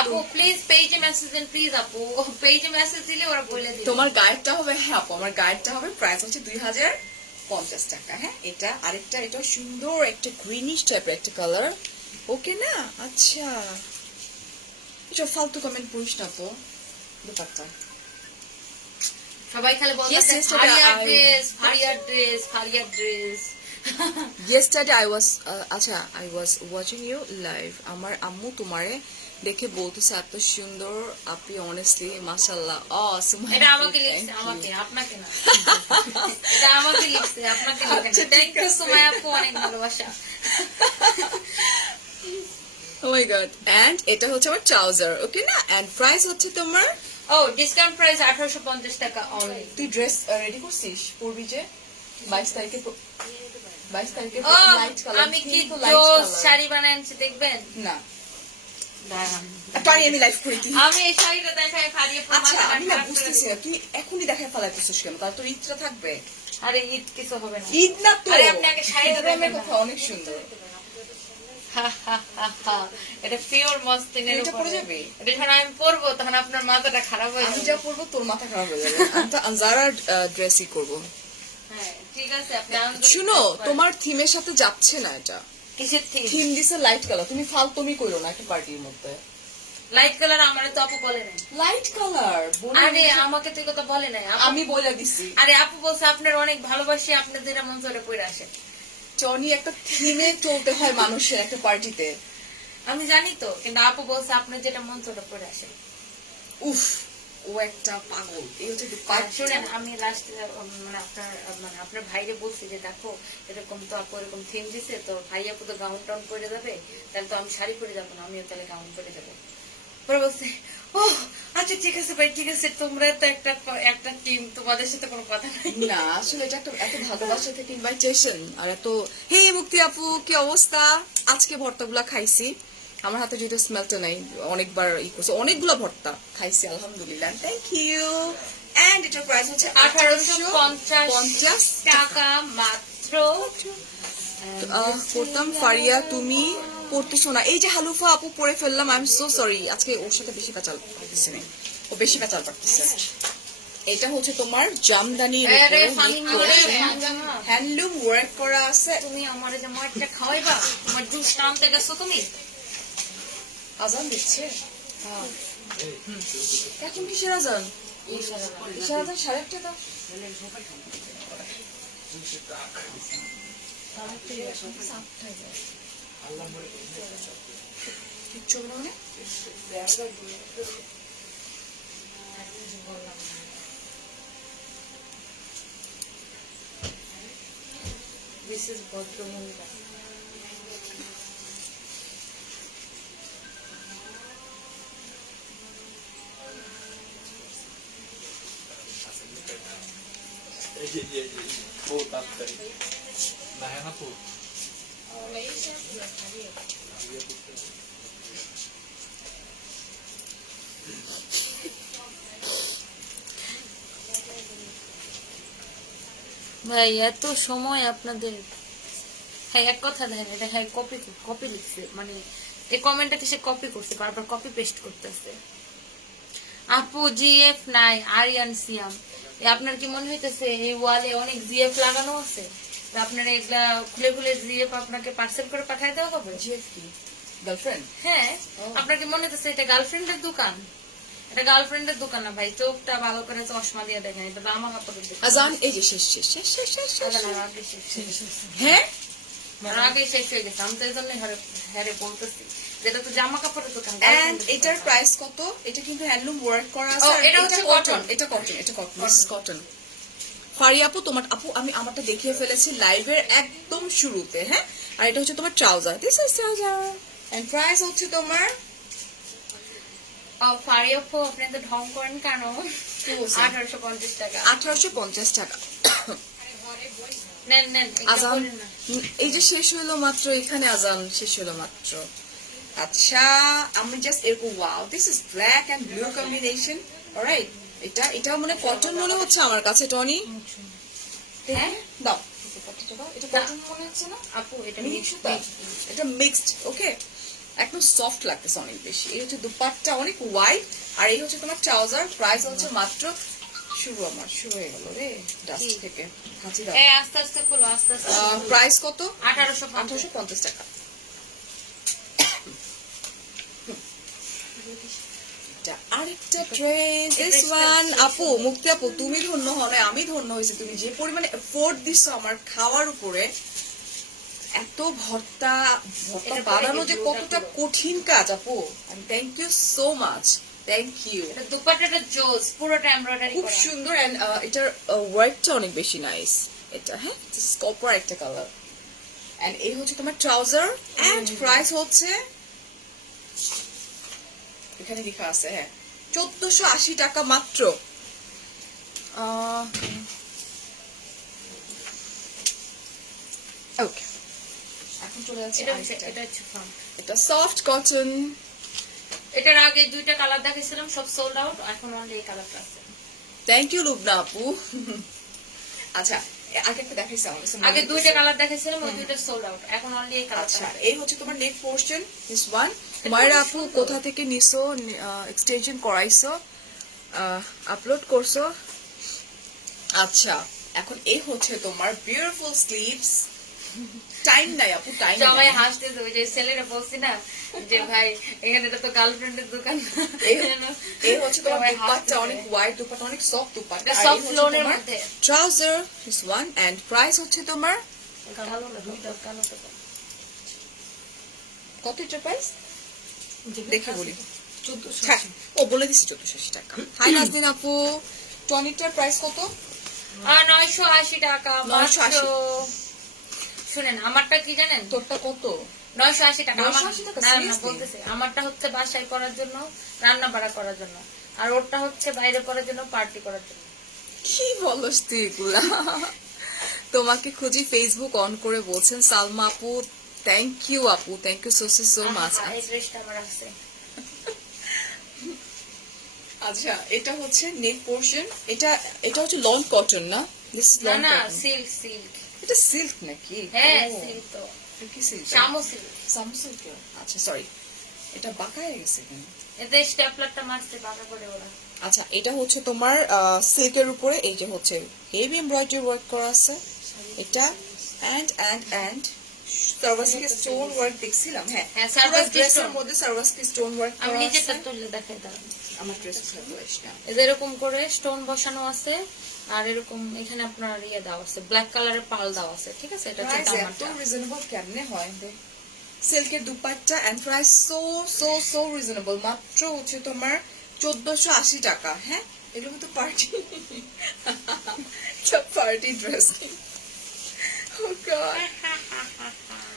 আপু প্লিজ পেজে মেসেজ দেন, প্লিজ আপু, পেজে মেসেজ দিলে ওরা বলে দিবে। তোমার গাইডটা হবে, হ্যাঁ আপু আমার গাইডটা হবে, প্রাইস হচ্ছে 2050 টাকা। হ্যাঁ, এটা আরেকটা, এটা সুন্দর একটা গ্রিনিশ টাইপের একটা কালার, ওকে না? আচ্ছা, এটা ফালতু কমেন্ট করিস না তো। দুপাট্টা সবাই খালি Yes, বলতেছে yesterday ফারিয়ার I- ড্রেস, ফারিয়ার ড্রেস, ফারিয়ার ড্রেস। yesterday I was আচ্ছা, I was watching you live. আমার আম্মু তোমারে দেখে বলতেছে এত সুন্দর আপনি, অনেস্টলি মাশাআল্লাহ, awesome. এটা আমাকে লিখছে, Thank you. আমাকে, আপনাকে না। এটা আমাকে লিখছে, আপনাকে লিখছে। আচ্ছা, থ্যাংক ঠিক ইউ আছে। সুমাইয়া আপু, অনেক ভালোবাসা। Oh my god. And এটা হচ্ছে আমার ট্রাউজার, ওকে না? And প্রাইস হচ্ছে তোমার ও ডিসকাউন্ট প্রাইস 1850 টাকা অনলি। তুই ড্রেস রেডি করছিস পরবি যে 22 তারিখে 22 তারিখে ও লাইট কালার আমি কি জোস শাড়ি বানায় আনছি দেখবেন। না দাঁড়ান। পারি আমি লাইভ করি কি আমি এই শাড়িটা দেখাই ফাড়িয়ে আচ্ছা মাথাটা আমি না খারাপ করে বুঝতেছি দেবো। না তুই এখনই দেখায় ফেলাইতেছিস কেন তার তোর ইচ্ছা থাকবে আরে ঈদ কিছু হবে না। ঈদ না তো আরে আপনি আগে শাড়িটা রঙের দেখেন না। কথা অনেক সুন্দর এটা পিওর মসলিনের এটা পরে উপরে যাবে? এটা যখন আমি পরবো তখন আপনার মাথাটা খারাপ হয়ে আমি যাবে। যা পরবো তোর মাথা খারাপ হয়ে যাবে আমি তো আনজারা ড্রেসই করবো হ্যাঁ ঠিক আছে আপনি আনন্দ শুনো তোমার থিমের সাথে যাচ্ছে না এটা কিসের থিম? থিম দিছে লাইট কালার তুমি ফালতুমি কইরো না একটা পার্টির মধ্যে লাইট কালার আমার তো আপু বলে নাই। লাইট কালার আরে আমাকে তো এই কথা বলে নাই আপু। আমি বলে দিছি আরে আপু বলছে আপনার অনেক ভালোবাসি আপনার যেটা মন চায় পড়ে আসে। টনি একটা থিমে চলতে হয় মানুষের একটা পার্টিতে আমি জানি তো কিন্তু আপু বলছে আপনার যেটা মন চায় পড়ে আসে। উফ ও একটা পাগল এই হচ্ছে আর শুনেন আমি লাস্ট মানে আপনার ভাইরে বলছি যে দেখো এরকম তো আপু এরকম থিম দিছে তো ভাই আপু তো গাউন টাউন পরে যাবে তাহলে তো আমি শাড়ি পরে যাবো না আমিও তাহলে গাউন পরে যাবো। পরে বলছে ও আচ্ছা ঠিক আছে ভাই ঠিক আছে তোমরা তো একটা টিম তোমাদের সাথে কোনো কথা নাই। না আসলে এটা একটা এত ভালোবাসা থেকে ইনভাইটেশন আর এত হে মুক্তি আপু কি অবস্থা আজকে ভর্তাগুলা খাইছি আমার হাতে যেহেতু স্মেলটা নাই অনেকবার ই করছে অনেকগুলো ভর্তা খাইছি আলহামদুলিল্লাহ থ্যাংক ইউ এন্ড এটার প্রাইস হচ্ছে 1850 টাকা মাত্র। করতাম ফারিয়া তুমি পড়তেছো না এই যে হালুফা আপু পরে ফেললাম আই এম সো সরি আজকে ওর সাথে বেশি পেঁচাল পারতেছে না ও বেশি পেঁচাল পারতেছে এটা হচ্ছে তোমার জামদানির আরে ফানি মিলে হ্যান্ডলুম ওয়ার্ক করা আছে তুমি আমার যে মারটা খাওয়াইবা তোমার জুস টানতে গেছো তুমি। আজান দিচ্ছে এখন কিসের আজান কিসের আজান 1:30 দাও কিচ্ছু হবে না মানে? This is ভদ্রমহিলা। Po, tatay. Dahil na po. ভাই এত সময় আপনাদের। হ্যাঁ এক কথা দেখেন এটা হ্যাঁ কপি লিখছে মানে এই কমেন্টটা সে কপি করছে বারবার কপি পেস্ট করতেছে। আপু জিএফ নাই আরিয়ান সিয়াম আপনার কি মনে হইতেছে এই ওয়ালে অনেক জিএফ লাগানো আছে আপনার এগুলা খুলে খুলে জিএফ আপনাকে পার্সেল করে পাঠাই দেওয়া হবে? জিএফ কি গার্লফ্রেন্ড হ্যাঁ আপনার কি মনে হইতেছে এটা গার্লফ্রেন্ডের দোকান? এটা গার্লফ্রেন্ডের দোকান না ভাই চোখটা ভালো করে চশমা দিয়ে দেখেন এটা জামা কাপড়ের দোকান। আজান এই যে শেষ শেষ শেষ শেষ শেষ শেষ আজান আর আগে শেষ হয়ে গেছে। হ্যাঁ আর আগে শেষ হয়ে গেছে আমি তো এই জন্যই হ্যারে বলতেছি যেটা তো জামা কাপড়ের দোকান। এন্ড এটার প্রাইস কত এটা কিন্তু হ্যান্ডলুম ওয়ার্ক করা আছে ও, আর এটা হচ্ছে কটন cotton। এটা কটন এটা কটন কটন ফারিয়া আপু তোমার আপু আমি আমারটা দেখিয়ে ফেলেছি লাইভের একদম শুরুতে হ্যাঁ আর এটা হচ্ছে তোমার trouser this is trouser and price হচ্ছে তোমার ফারিয়াপু আপনি তো ঢং করেন কেন? কি বলছেন? 1850 টাকা 1850 টাকা নেন নেন এটা আজান করেন না। এই যে শেষ হলো মাত্র এখানে আজান শেষ হলো মাত্র আচ্ছা আমি জাস্ট এরকম wow this is black and blue combination alright এটা মানে কটন মনে হচ্ছে আমার কাছে টনি হ্যাঁ দাও এটা কটন মনে হচ্ছে না আপু এটা মিক্স সুতা এটা মিক্সড ওকে একদম সফট লাগতেছে অনেক বেশি এই হচ্ছে দুপাট্টা অনেক ওয়াইড আর এই হচ্ছে তোমার ট্রাউজার প্রাইস হচ্ছে মাত্র শুরু হয়ে গেল রে ডাস্ট থেকে হাঁচি দাও এই আস্তে আস্তে খুলো আস্তে আস্তে প্রাইস কত 1850 1850 টাকা আরেকটা ড্রেস দিস ওয়ান আপু মুক্তি আপু তুমি ধন্য হও না আমি ধন্য হয়েছি তুমি যে পরিমাণে এফোর্ট দিছো আমার খাওয়ার উপরে এত ভর্তা এটা বানানো যে করে কতটা কঠিন কাজ আপু thank you so much thank you এটা দুপাট্টাটা জোস পুরোটা এমব্রয়ডারি খুব করা সুন্দর এন্ড এটার ওয়ার্কটা অনেক বেশি নাইস এটা হ্যাঁ কপার একটা কালার এন্ড এই হচ্ছে তোমার ট্রাউজার এন্ড প্রাইস হচ্ছে এখানে লেখা আছে হ্যাঁ 1480 টাকা মাত্র। ওকে, এখন চলে যাচ্ছে এটা আরেকটা। এটা হচ্ছে front। এটা সফট কটন। এটার আগে দুইটা কালার দেখাইছিলাম, সব সোল্ড আউট, এখন অনলি এই কালারটা আছে। থ্যাংক ইউ লুবনা আপু। আচ্ছা, আগে একটা দেখাইছি আমার কাছে মনে আগে দুইটা হইতেছে। কালার দেখাইছিলাম, ওই দুইটা সোল্ড আউট, এখন অনলি এই কালারটা আচ্ছা, আছে। এই হচ্ছে তোমার নেক পোর্শন, দিস ওয়ান। মায়ের আপু কোথা থেকে নিছো, এক্সটেনশন করাইছো, আপলোড করছো? আচ্ছা, এখন এই হচ্ছে তোমার বিউটিফুল স্লিভস। টাইম নাই আপু, টাইম সবাই নাই। হাসতেছে, ওই যে ছেলেরা বলছি না যে ভাই এখানে তো গার্লফ্রেন্ডের দোকান। এই হচ্ছে তোমার সবাই দুপাট্টা, হাসতেছে। অনেক ওয়াইড দুপাট্টা, অনেক সফট দুপাট্টা। এটা আর এই soft হচ্ছে loan এর তোমার মধ্যে। Trouser, this one, and price হচ্ছে তোমার কালো না, দুইটা কালো তো। কত এটার প্রাইস দেখে বলি। 1480 থাক, ও বলে দিছি 1480 টাকা। হাই নাজনীন আপু, টনিকটার প্রাইস কত? 980 টাকা 980 মাত্র। শুনেন, আমারটা কি জানেন? তোরটা কত? 980 টাকা। 980 টাকা, না, না, seriously? বলতেছে আমারটা হচ্ছে বাসায় করার জন্য, রান্না বাড়া করার জন্য, আর ওরটা হচ্ছে বাইরে করার জন্য, পার্টি করার জন্য। কি বলস তুই এগুলা? তোমাকে খুঁজি ফেসবুক অন করে বলছেন সালমা আপু। থ্যাংক ইউ আপু, থ্যাংক ইউ সো মাচ। আহা, এই ড্রেসটা আমার আছে। আচ্ছা, এটা হচ্ছে নেক পোর্শন। এটা এটা হচ্ছে লং কটন না? দিস ইজ না লং না, কটন। Silk silk. এটা সিল্ক নাকি? হ্যাঁ, ও, সিল্ক তো। এটা কি সিল্ক? শামু সিল্ক। সামসুল কে? আচ্ছা, সরি, এটা বাঁকা হয়ে গেছে কেন? এতে স্টেপলারটা মারছে বাঁকা করে ওরা। আচ্ছা, এটা হচ্ছে তোমার সিল্কের উপরে এই যে হচ্ছে হেভি এমব্রয়ডারি ওয়ার্ক করা আছে। এটা এন্ড সার্ভাসকি স্টোন ওয়ার্ক দেখছিলাম। হ্যাঁ, হ্যাঁ, পুরো সার্ভাসকি ড্রেসের stone। মধ্যে সার্ভাসকি স্টোন ওয়ার্ক আমি করা নিজেরটা আছে। তুললে দেখাই দাঁড়ান। আমার ড্রেস ভালো আসে না। এরকম করে স্টোন বসানো আছে, আর এরকম এখানে আপনার ইয়ে দেওয়া আছে, ব্ল্যাক কালারের পাল দেওয়া আছে, ঠিক আছে? এটা হচ্ছে প্রাইস এত দামারটা। রিজনেবল কেমনে হয়? সিল্কের দুপাট্টা এন্ড প্রাইস সো রিজনেবল, মাত্র হচ্ছে তোমার 1480 টাকা। হ্যাঁ, এগুলো তো পার্টি পার্টি ড্রেস।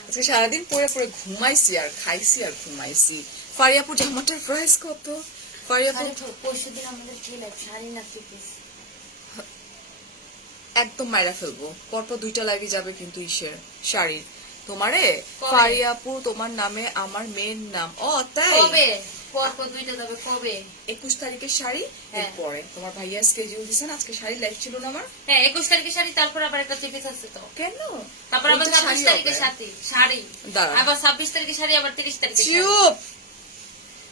আজকে সারাদিন পরে পরে ঘুমাইছি আর খাইছি আর ঘুমাইছি। ফারিয়াপুর জামাটার প্রাইস কত? ফারিয়াপুর পরশুদিন আমাদের কি লাইভ শাড়ি না থ্রি পিস? একদম মাইরা ফেলবো, পরপর দুইটা লাগে যাবে কিন্তু ইসের শাড়ির। তোমারে কবে? ফারিয়াপুর, তোমার নামে আমার মেয়ের নাম। ও তাই? কবে? পরপর দুইটা যাবে কবে? 21 তারিখের শাড়ি, হ্যাঁ। এরপরে তোমার ভাইয়া স্কেডিউল দিছেন। আজকে শাড়ি লাইভ ছিল না আমার। হ্যাঁ, 21 তারিখে শাড়ি, তারপর আবার একটা থ্রি পিস আছে তো। কেন? তারপর আবার ওই তো 26 শাড়ি তারিখে হবে। শাড়ি, দাঁড়া। আবার 26 তারিখে শাড়ি, আবার 30 তারিখে শাড়ি। চুপ!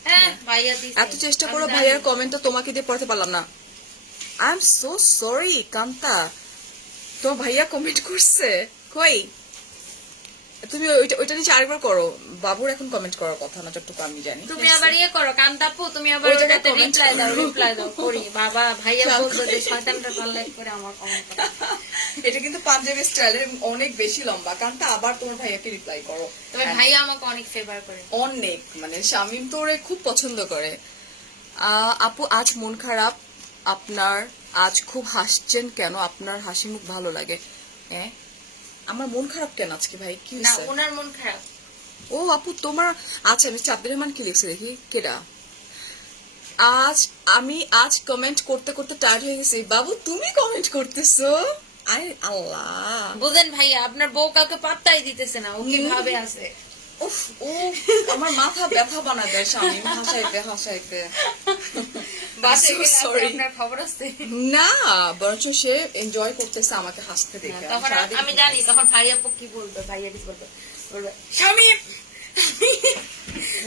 হ্যাঁ, ভাইয়া দিছে। এত চেষ্টা আমি করো জানি। ভাইয়ার কমেন্ট তো তোমাকে দিয়ে পড়তে পারলাম না। I am so sorry Kanta, তোমার ভাইয়া কমেন্ট করছে কই? তুমি ওইটা নিচে আরেকবার করো। বাবুর এখন কমেন্ট করার কথা না, যতটুকু আমি জানি। তুমি আবার ইয়ে করো কান্তাপু, তুমি আবার ওই জায়গায় ওটাতে comment রিপ্লাই দাও করো। করি। বাবা ভাইয়া খেয়াল বলতো যে করি। শয়তানটা পাল্লাই করে আমার কমেন্ট করে। এটা কিন্তু পাঞ্জাবি স্টাইলের, অনেক বেশি লম্বা। কান্তা আবার তোমার ভাইয়াকে রিপ্লাই করো। তবে ভাইয়া আমাকে অনেক ফেভার করে। অনেক, মানে শামিম তো ওরে খুব পছন্দ করে। আপু আজ মন খারাপ আপনার, আজ খুব হাসছেন কেন? আপনার হাসি মুখ ভালো লাগে। হ্যাঁ, আমার মন খারাপ কেন আজকে ভাই? কি না, হয়েছে? ওনার মন খারাপ। ও আপু তোমার, আচ্ছা আমি আব্দুর রহমান কি লিখছে দেখি, কেডা? আমি আজ কমেন্ট করতে করতে টায়ার্ড হয়ে গেছি। বাবু তুমি কমেন্ট করতেছো? আরে আল্লাহ, বুঝেন ভাইয়া, আপনার বউ কাউকে পাত্তাই দিতেছে না, ও কিভাবে আছে। উফ, ও আমার মাথা ব্যথা বানা দেয় স্বামী হাসাইতে হাসাইতে। বাসে So গেলে আজকে sorry. আপনার খবর আছে? না, বরঞ্চ সে এনজয় করতেছে আমাকে হাসতে দেখে। তখন সারাদিন আমি জানি, ঘুমাইছি। তখন ভাইয়াপু কি বলবে, ভাইয়া কি বলবে, বলবে স্বামী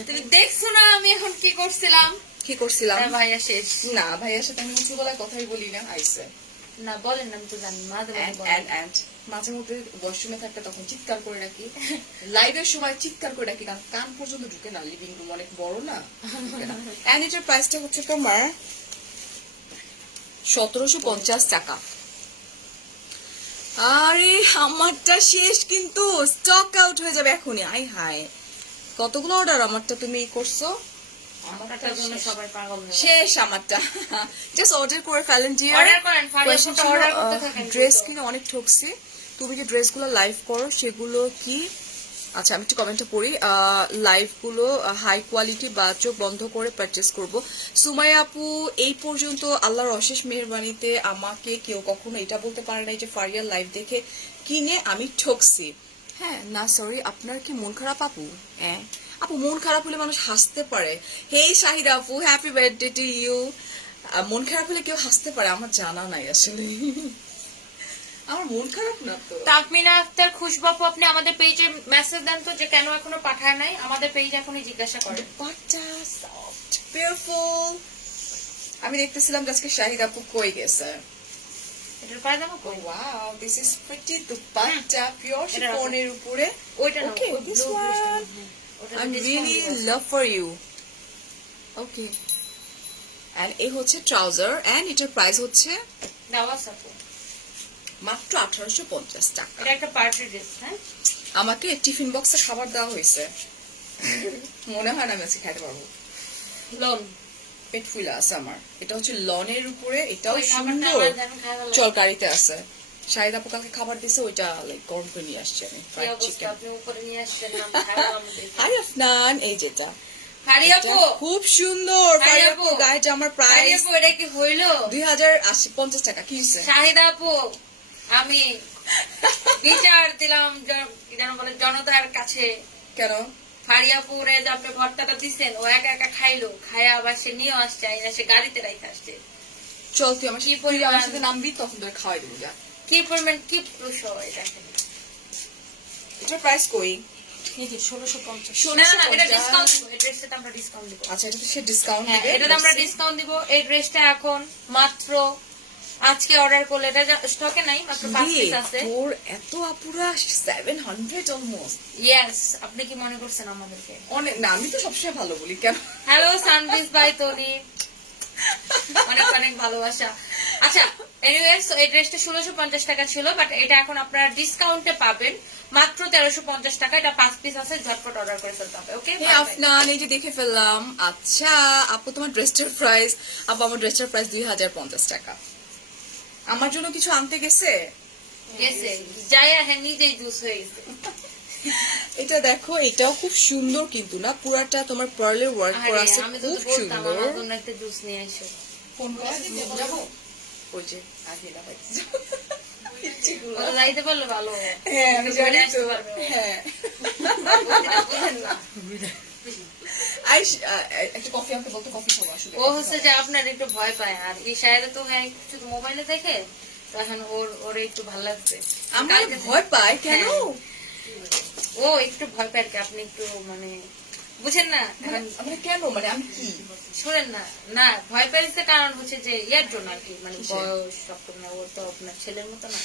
তুমি দেখছো না আমি এখন কি করছিলাম? কি করছিলাম? হ্যাঁ, ভাইয়া শেষ। না, ভাইয়ার সাথে আমি উঁচু গলায় কথাই বলি না। আইসে না বলেন, আমি তো জানি মাঝে মাঝে And- বলেন। and- and মাঝে মধ্যে ওয়াশরুমে থাকতে তখন চিৎকার করে রাখি, লাইভের সময় চিৎকার করে রাখি, কারণ কান পর্যন্ত ঢুকে না, লিভিং রুম অনেক বড় না। এন্ড এটার প্রাইসটা হচ্ছে তোমার 1750 টাকা। আরে আমারটা শেষ, কিন্তু স্টক আউট হয়ে যাবে এখনই। আই হাই, কতগুলো অর্ডার আমারটা তুমি করছো? আমারটার জন্য সবাই পাগল হয়ে গেছে। শেষ আমারটা। জাস্ট অর্ডার করে ফেলেন জি। Order করেন, ফারিয়াপুরটা order করতে থাকেন ড্রেস দ্রুত। কিনে অনেক ঠকছি। তুমি যে ড্রেসগুলো লাইভ করো সেগুলো কি আচ্ছা আমি একটু কমেন্টে পড়ি। লাইভ গুলো হাই কোয়ালিটি বা চোখ বন্ধ করে পারচেস করব। সুমাইয়া আপু, এই পর্যন্ত আল্লাহর অশেষ মেহেরবানিতে আমাকে কেউ কখনো এটা বলতে পারে নাই যে ফারিয়ার লাইভ দেখে কিনে আমি ঠকছি। হ্যাঁ না সরি, আপনার কি মন খারাপ আপু? হ্যাঁ আপু, মন খারাপ হলে মানুষ হাসতে পারে। হেই শাহিদা আপু, হ্যাপি বার্থডে টু ইউ। মন খারাপ হলে কেউ হাসতে পারে আমার জানা নাই আসলে। আমার মন খারাপ না তো। তাকমিনা আক্তার, খুশবাপু, আপনি আমাদের পেজে মেসেজ দেন তো যে কেন এখনো পাঠায় নাই, আমাদের পেজ এখনই জিজ্ঞাসা করেন। Dupatta soft beautiful. আমি দেখতেছিলাম যে আজকে শাহিদ আপু কই গেছে। এটার পায়ে দেবো কই? Wow, this is pretty dupatta pure এটা রাখো। শিফনের উপরে। ওইটা না, Okay, ওই this blue one. dress-টা, হ্যাঁ, ওটা I'm discount really দিয়ে আছে। love for you. Okay. And এই হচ্ছে ট্রাউজার এন্ড এটার প্রাইস হচ্ছে দেওয়া আছে আপু। মাত্র 1850 টাকা। এটা একটা পার্টি ড্রেস, হ্যাঁ। আমাকে টিফিন বক্সে খাবার দেওয়া হয়েছে। মনে হয় না আমি আজকে খাইতে পারবো। লোন পেট ফুলা আছে আমার। এটা হচ্ছে লনের উপরে, এটাও ওই খাবারটা সুন্দর। আমার যেন খাই ভালো লাগে। চল গাড়িতে আছে। শাহিদ আপু কালকে খাবার দিছে, ওইটা লাইক গরম করে নিয়ে আসছে আমি। কি ফ্রাইড অবস্থা, চিকেন। আপনি উপরে নিয়ে আসছেন না, আমি খাই ভালো দেখে। হাই আফনান, এই যেটা হারি এটা আপু, খুব সুন্দর। হাই হাই আপু। আপু, গায়ে জামার হারি প্রাইস আপু, এটা কি হইলো? 2050 টাকা। কি হইছে? শাহিদা আপু, আমি বিচার দিলাম কি যেন বলে জনতার কাছে। কেন? ফারিয়াপুরে যে আপনি ভর্তাটা দিচ্ছেন, ও একা একা খাইলো, খায়া আবার সে নিয়ে আসছে, আইনা সে গাড়িতে রাইখে আসছে। চল তুই আমার কি সাথে পরিমাণ? আমার সাথে নামবি, তখন তোর খাওয়াই দেবো। যা। কি পরিমাণ কি বিষয় দেখেন। এটার প্রাইস কই? এই যে 1650। 1650 না না, এটা ডিসকাউন্ট দিব, এই ড্রেসটা আমরা ডিসকাউন্ট দিব। আচ্ছা, এটা তো সে ডিসকাউন্ট হ্যাঁ, দিবে। এটাতে আমরা ডিসকাউন্ট দিব। এই ড্রেসটা এখন মাত্র আজকে অর্ডার করলে, এটা স্টকে নাই, মাত্র 5 পিস আছে। তোর এত আপুরা 700 অলমোস্ট। ইয়েস, আপনি কি মনে করছেন আমাদেরকে? অনেক না, আমি তো সবসময় ভালো বলি। কেন? হ্যালো সানবিস বাই তনি, অনেক অনেক ভালোবাসা। আচ্ছা এনিওয়েজ, এই ড্রেসটা 1650 টাকা ছিল, বাট এটা এখন আপনারা ডিসকাউন্টে পাবেন মাত্র 1350 টাকা। এটা 5 পিস আছে, ঝটপট অর্ডার করে ফেলতে হবে। ওকে, হে আফনান, এই যে দেখে ফেললাম। আচ্ছা আপু, তোমার ড্রেসটার প্রাইস? আপু, আমার ড্রেসটার প্রাইস 2050 টাকা। আমার জন্য কিছু আনতে গেছে। গেছে যাইয়া, হ্যাঁ নিজেই জুস হয়ে গেছে। এটা দেখো, এটাও খুব সুন্দর কিন্তু না, পুরাটা তোমার পার্লের ওয়ার্ক করা আছে, আমি তো খুব বলতাম সুন্দর। আমার জন্য একটা জুস নিয়ে এসো। ফোন করে যাবো। ওই যে আগে না ভাই। ও তো যাইতে পারলে ভালো হয়। হ্যাঁ আমি কিন্তু জানি বলে তো। আসতে পারবে ও। হ্যাঁ। বুঝেন বুঝেন না। আইস, একটা কফি আমাকে বলতো, কফি খাবো আসলে। ও হচ্ছে যে আপনার একটু ভয় পায়, আর এই শায়রে তো হ্যাঁ শুধু মোবাইলে দেখে, তো এখন ওর একটু ভালো লাগছে। আমার ভয় পাই কেন? হ্যাঁ। ও একটু ভয় পায় আর কি, আপনি একটু মানে বুঝেন না। এখন মানে কেন, মানে আমি কি? শোনেন না, না ভয় পাইছে কারণ হচ্ছে যে ইয়ার জন্য আর কি, মানে কিসের? বয়স সব না, ও তো আপনার ছেলের মতো না।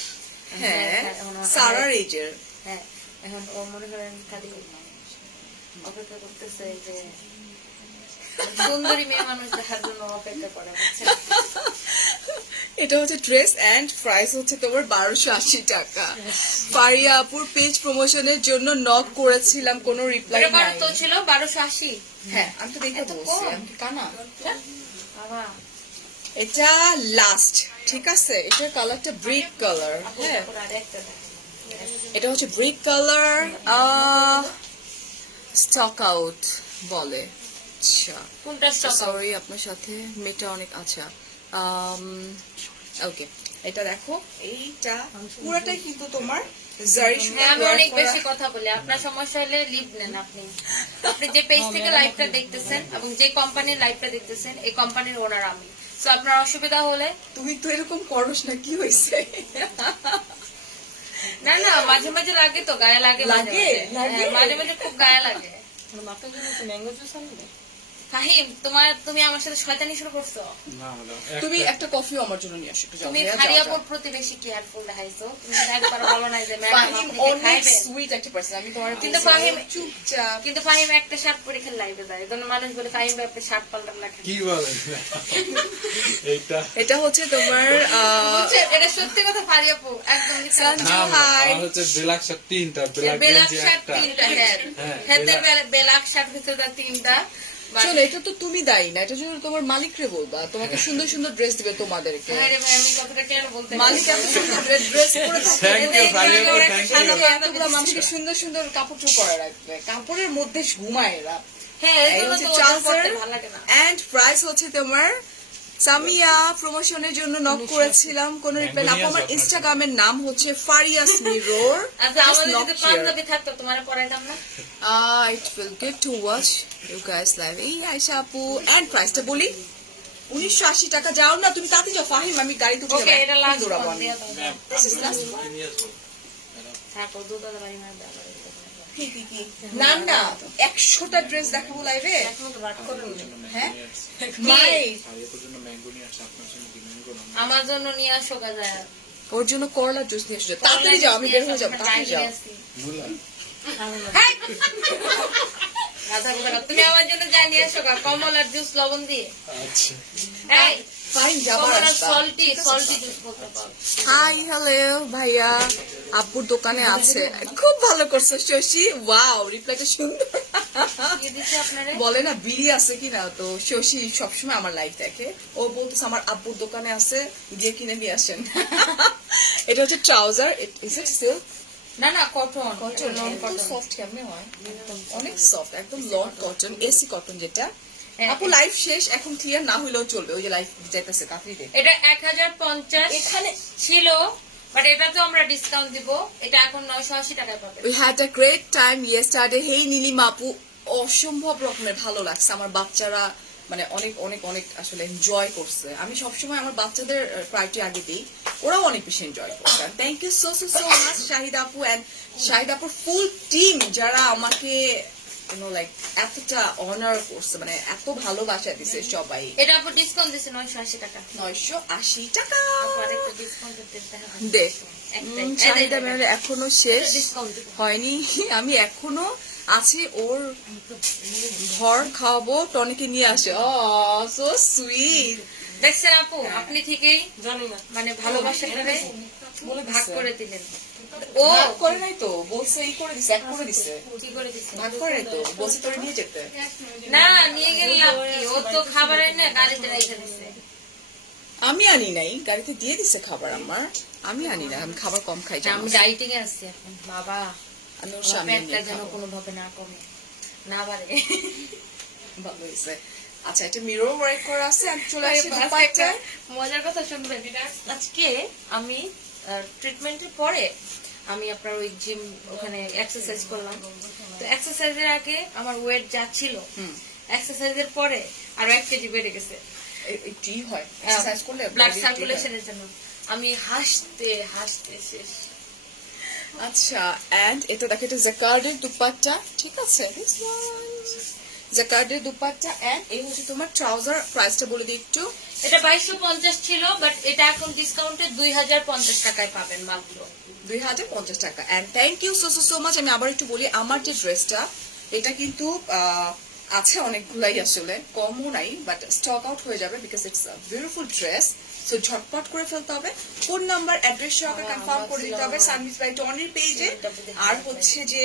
হ্যাঁ, এখন সারার এজের। হ্যাঁ, এখন ও মনে করেন খালি অপেক্ষা করতেছে যে সুন্দরী মেয়ে মানুষ দেখার জন্য অপেক্ষা করে, বুঝছেন? এটা হচ্ছে ড্রেস এন্ড প্রাইস হচ্ছে তোমার 1280 টাকা। পারিয়া আপুর পেজ প্রমোশনের জন্য নক করেছিলাম, কোনো রিপ্লাই এটা নাই। কত তো ছিল? 1280। হ্যাঁ, আমি তো দেখে এত বলছি, কম? আমি কি কানা? বাবা, এটা লাস্ট, ঠিক আছে। এটার কালারটা ব্রিক কালার। হ্যাঁ, তারপর আরেকটা দেখেন। এটা হচ্ছে ব্রিক কালার, স্টক আউট বলে। আচ্ছা কোনটা স্টক? সরি, আপনার সাথে মেয়েটা অনেক। আচ্ছা ওকে, এটা দেখো, এইটা পুরাটাই কিন্তু তোমার জারি সুতা হ্যাঁ, আমি work অনেক করা। বেশি কথা বলি, আপনার সমস্যা হলে লিভ নেন। আপনি আপনি যে পেজ থেকে লাইভটা দেখতেছেন এবং যে কোম্পানির লাইভটা দেখতেছেন, এই কোম্পানির ওনার আমি। তো আপনার অসুবিধা হলে, তুমি তো এরকম করস না, কি হয়েছে? না না, মাঝে মাঝে লাগে তো, গায়ে লাগে। মাঝে লাগে? মাঝে। লাগে? হ্যাঁ, মাঝে মাঝে খুব গায়ে লাগে। ফাহিম, তুমি আমার সাথে শয়তানি শুরু করছো। না ম্যাডাম, তুমি একটা কফিও আমার জন্য নিয়ে আসো একটু। যাও তুমি ভাইয়া, যাও, ফারিয়াপুর যাও। প্রতি বেশি কেয়ারফুল দেখাইছো। তুমি কিন্তু একবার বলো নাই যে ম্যাডাম ফাহিম আপনি কি অনেক খাইবেন। সুইট একটা পার্সন, আমি তোমার কিন্তু ফাহিম চুপচাপ। কিন্তু ফাহিম একটা শার্ট পরে খেলে লাইভে যায়, তখন মানুষ বলে ফাহিম ভাই আপনি শার্ট পাল্টান না কেন? কি বলেন? এইটা এটা হচ্ছে তোমার বুঝছেন? এটা সত্যি কথা ফারিয়াপু, একদম মিথ্যা কথা। না হাই। আমার হচ্ছে ব্ল্যাক শার্ট 3টা, ব্ল্যাক বেলাক গেঞ্জি শার্ট 1টা। 3টা, হ্যাঁ হ্যাঁ, হাতে বেলাক শার্ট হচ্ছে তার 3টা, But- শোনো এটা তো তুমি দায়ী না, এটার জন্য তোমার মালিকরে বলবা, তোমাকে সুন্দর সুন্দর ড্রেস দিবে তোমাদেরকে। হ্যাঁ রে ভাই, আমি কথাটা কেন বলতে মালিক এত সুন্দর ড্রেস পরে থাকে, Thank you, Sadia আপু, thank you. আমাকে এতগুলো মানুষকে সুন্দর সুন্দর কাপড় চোপড় পরে রাখবে, কাপড়ের মধ্যে ঘুমায় এরা। হ্যাঁ, এই এই জন্য হচ্ছে তো ওদের trouser পড়তে ভালো লাগে না। and price হচ্ছে তোমার সামিয়া প্রমোশনের জন্য নক করেছিলাম, কোন রিপ্লাই না। আপু, আমার ইনস্টাগ্রামের নাম হচ্ছে ফারিয়াস মিরর। আচ্ছা, আমাদের যদি পাঞ্জাবি থাকতো তোমার পরাইতাম না। It will get to watch you guys live. এই আয়শা আপু, and price টা বলি 1980 টাকা। যাও না তুমি, তাতে যাও ফাহিম, আমি গাড়িতে উঠে ওকে, এটা লাস্ট দৌড়াবো ফোন আমি। দিয়ে দাও। This is last one? থাকো, দুধ বাড়ি মার দাও। না না 100টা ড্রেস দেখাবো লাইভে। এখনো তো রাত করে নি। হ্যাঁ কি? মাই, সাদিয়াপুর জন্য ম্যাঙ্গো নিয়ে আসছে, আপনার জন্য কি ম্যাঙ্গো না? আমার জন্য নিয়ে আসো গাজা। ওর জন্য করলা জুস নিয়ে এসো। তাড়াতাড়ি যাও, আমি বের হয়ে যাবো, তাড়াতাড়ি যাও। মুলা। গাধা কোথাকার। তুমি আমার জন্য যা নিয়ে আসো গা, কমলার জুস লবণ দিয়ে। আচ্ছা। এই, ফাইন, যাবার কমলার রাস্তা। সল্টি জুস বলতে পারো। হাই হ্যালো ভাইয়া, আব্বুর দোকানে আছে। খুব ভালো করছো শশী, ওয়াও রিপ্লাইটা সুন্দর। কি দিছে আপনারে? বলে না বিড়ি আছে কিনা, তো শশী সবসময় আমার লাইফ দেখে। ও বলতেছে আমার আব্বুর দোকানে আছে, গিয়ে কিনে নিয়ে আসেন। এটা হচ্ছে ট্রাউজার, ইজ ইট সিল্ক? না না, কটন। সফট কেমনে হয়, অনেক সফট, একদম লং কটন, এসি কটন যেটা। হ্যাঁ। আপু লাইফ শেষ, এখন ক্লিয়ার না হইলেও চলবে, ওই যে লাইফ যাইতেছে কাকরিতে। এটা 1050 এখানে ছিল, বাট এটা তো আমরা ডিসকাউন্ট দিব। এটা এখন 980 টাকায় পাবে। We had a great time yesterday. হেই নীলিমা আপু, অসম্ভব রকমের ভালো লাগছে। আমার বাচ্চারা মানে অনেক অনেক অনেক আসলে এনজয় করছে। আমি সবসময় আমার বাচ্চাদের প্রায়োরিটি আগে দিই, ওরাও অনেক বেশি এনজয় করছে। Thank you so so so much Shahid আপু অ্যান্ড শাহিদ আপুর ফুল টিম, যারা আমাকে লাইক এতটা অনার করছে, মানে এত ভালোবাসা দিছে সবাই। এটা আপু ডিসকাউন্ট দিছে 980 টাকা। 980 টাকা আপু আরেকটা ডিসকাউন্ট দিতে হবে। দেখ। একটাই। শাহিদা ম্যামের এখনো শেষ ডিসকাউন্ট দিব। হয়নি, আমি এখনো আছি। ওর ঘর খাওয়াবো, টনিকে নিয়ে আসে। ও সো সুইট। দেখছেন আপু, আপনি ঠিকই মানে ভালোবাসাটারে ভাগ করে দিলেন। ও ভাগ করে নাই তো, বলছে ই করে দিছে, এক করে দিছে। কি করে দিছে? ভাগ করে নাই তো, বলছে তোরে নিয়ে যেতে। না, নিয়ে গেলে লাভ কি? ও তো খাবার এনে গাড়িতে রেখে দিছে। আমি আনি নাই, গাড়িতে দিয়ে দিছে খাবার আমার। আমি আনি না, আমি খাবার কম খাই। আমি ডাইটিং এ আছি এখন বাবা। আমি ওর আমার সামনে পেটটা নিয়ে যেন খাবো। কোনো ভাবে না কমে, না বাড়ে। ভালো হয়েছে। আচ্ছা, এটা মিরর ওয়ার্ক করা আছে। আমি চলে আসি একটা দুপাট্টায়। মজার কথা শুনবেন। আজকে আমি ট্রিটমেন্টের পরে আমি আপনার ওই জিম ওখানে এক্সারসাইজ করলাম। তো এক্সারসাইজের আগে আমার ওয়েট যা ছিল, এক্সারসাইজের পরে আরো 1 কেজি বেড়ে গেছে। একটু ই হয় এক্সারসাইজ করলে, ব্লাড body সার্কুলেশনের জন্য। আমি হাসতে হাসতে শেষ। আচ্ছা, এন্ড এটা দেখো, এটা জ্যাকার্ডের দুপাট্টা, ঠিক আছে? জ্যাকার্ডের দুপাট্টা, এন্ড এই হচ্ছে তোমার ট্রাউজার। প্রাইসটা বলে দিই একটু। এটা 2250 ছিল, বাট এটা এখন ডিসকাউন্টে 2050 টাকায় পাবেন মাত্র। 2050 টাকা। And thank you so so so much. আমি আবার একটু বলি, আমার যে ড্রেসটা, এটা কিন্তু আছে অনেকগুলাই, আসলে কমও নাই, বাট স্টক আউট হয়ে যাবে, because it's a beautiful dress. So ঝটপট করে ফেলতে হবে। ফোন নাম্বার, অ্যাড্রেস সহকারে কনফার্ম করে দিতে হবে সার্ভিস বাই টনির পেজে। আর হচ্ছে যে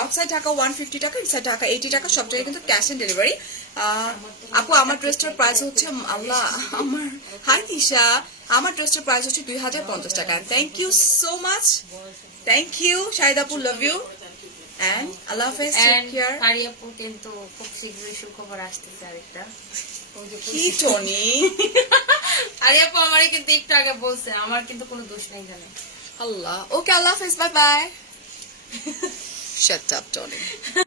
আউটসাইড ঢাকা 150 টাকা, ইনসাইড ঢাকা 80 টাকা, সব জায়গায় কিন্তু ক্যাশ অন ডেলিভারি। আপু, আমার ড্রেসটার প্রাইস হচ্ছে, আল্লাহ আমার, হাই তিশা, আমার ড্রেসটার প্রাইস হচ্ছে 2050 টাকা। Thank you so much, thank you Shahid আপু, লাভ ইউ এন্ড আল্লাহ হাফেজ, টেক কেয়ার। কারিয়াপুর কিন্তু খুব শীঘ্রই সুখবর আসতেছে আরেকটা। কি টনি, আরিয়াপু আমারে কিন্তু একটু আগে বলছে, আমার কিন্তু কোনো দোষ নেই জানে। আল্লাহ, ওকে, আল্লাহ হাফেজ, bye bye. Shut up Tony.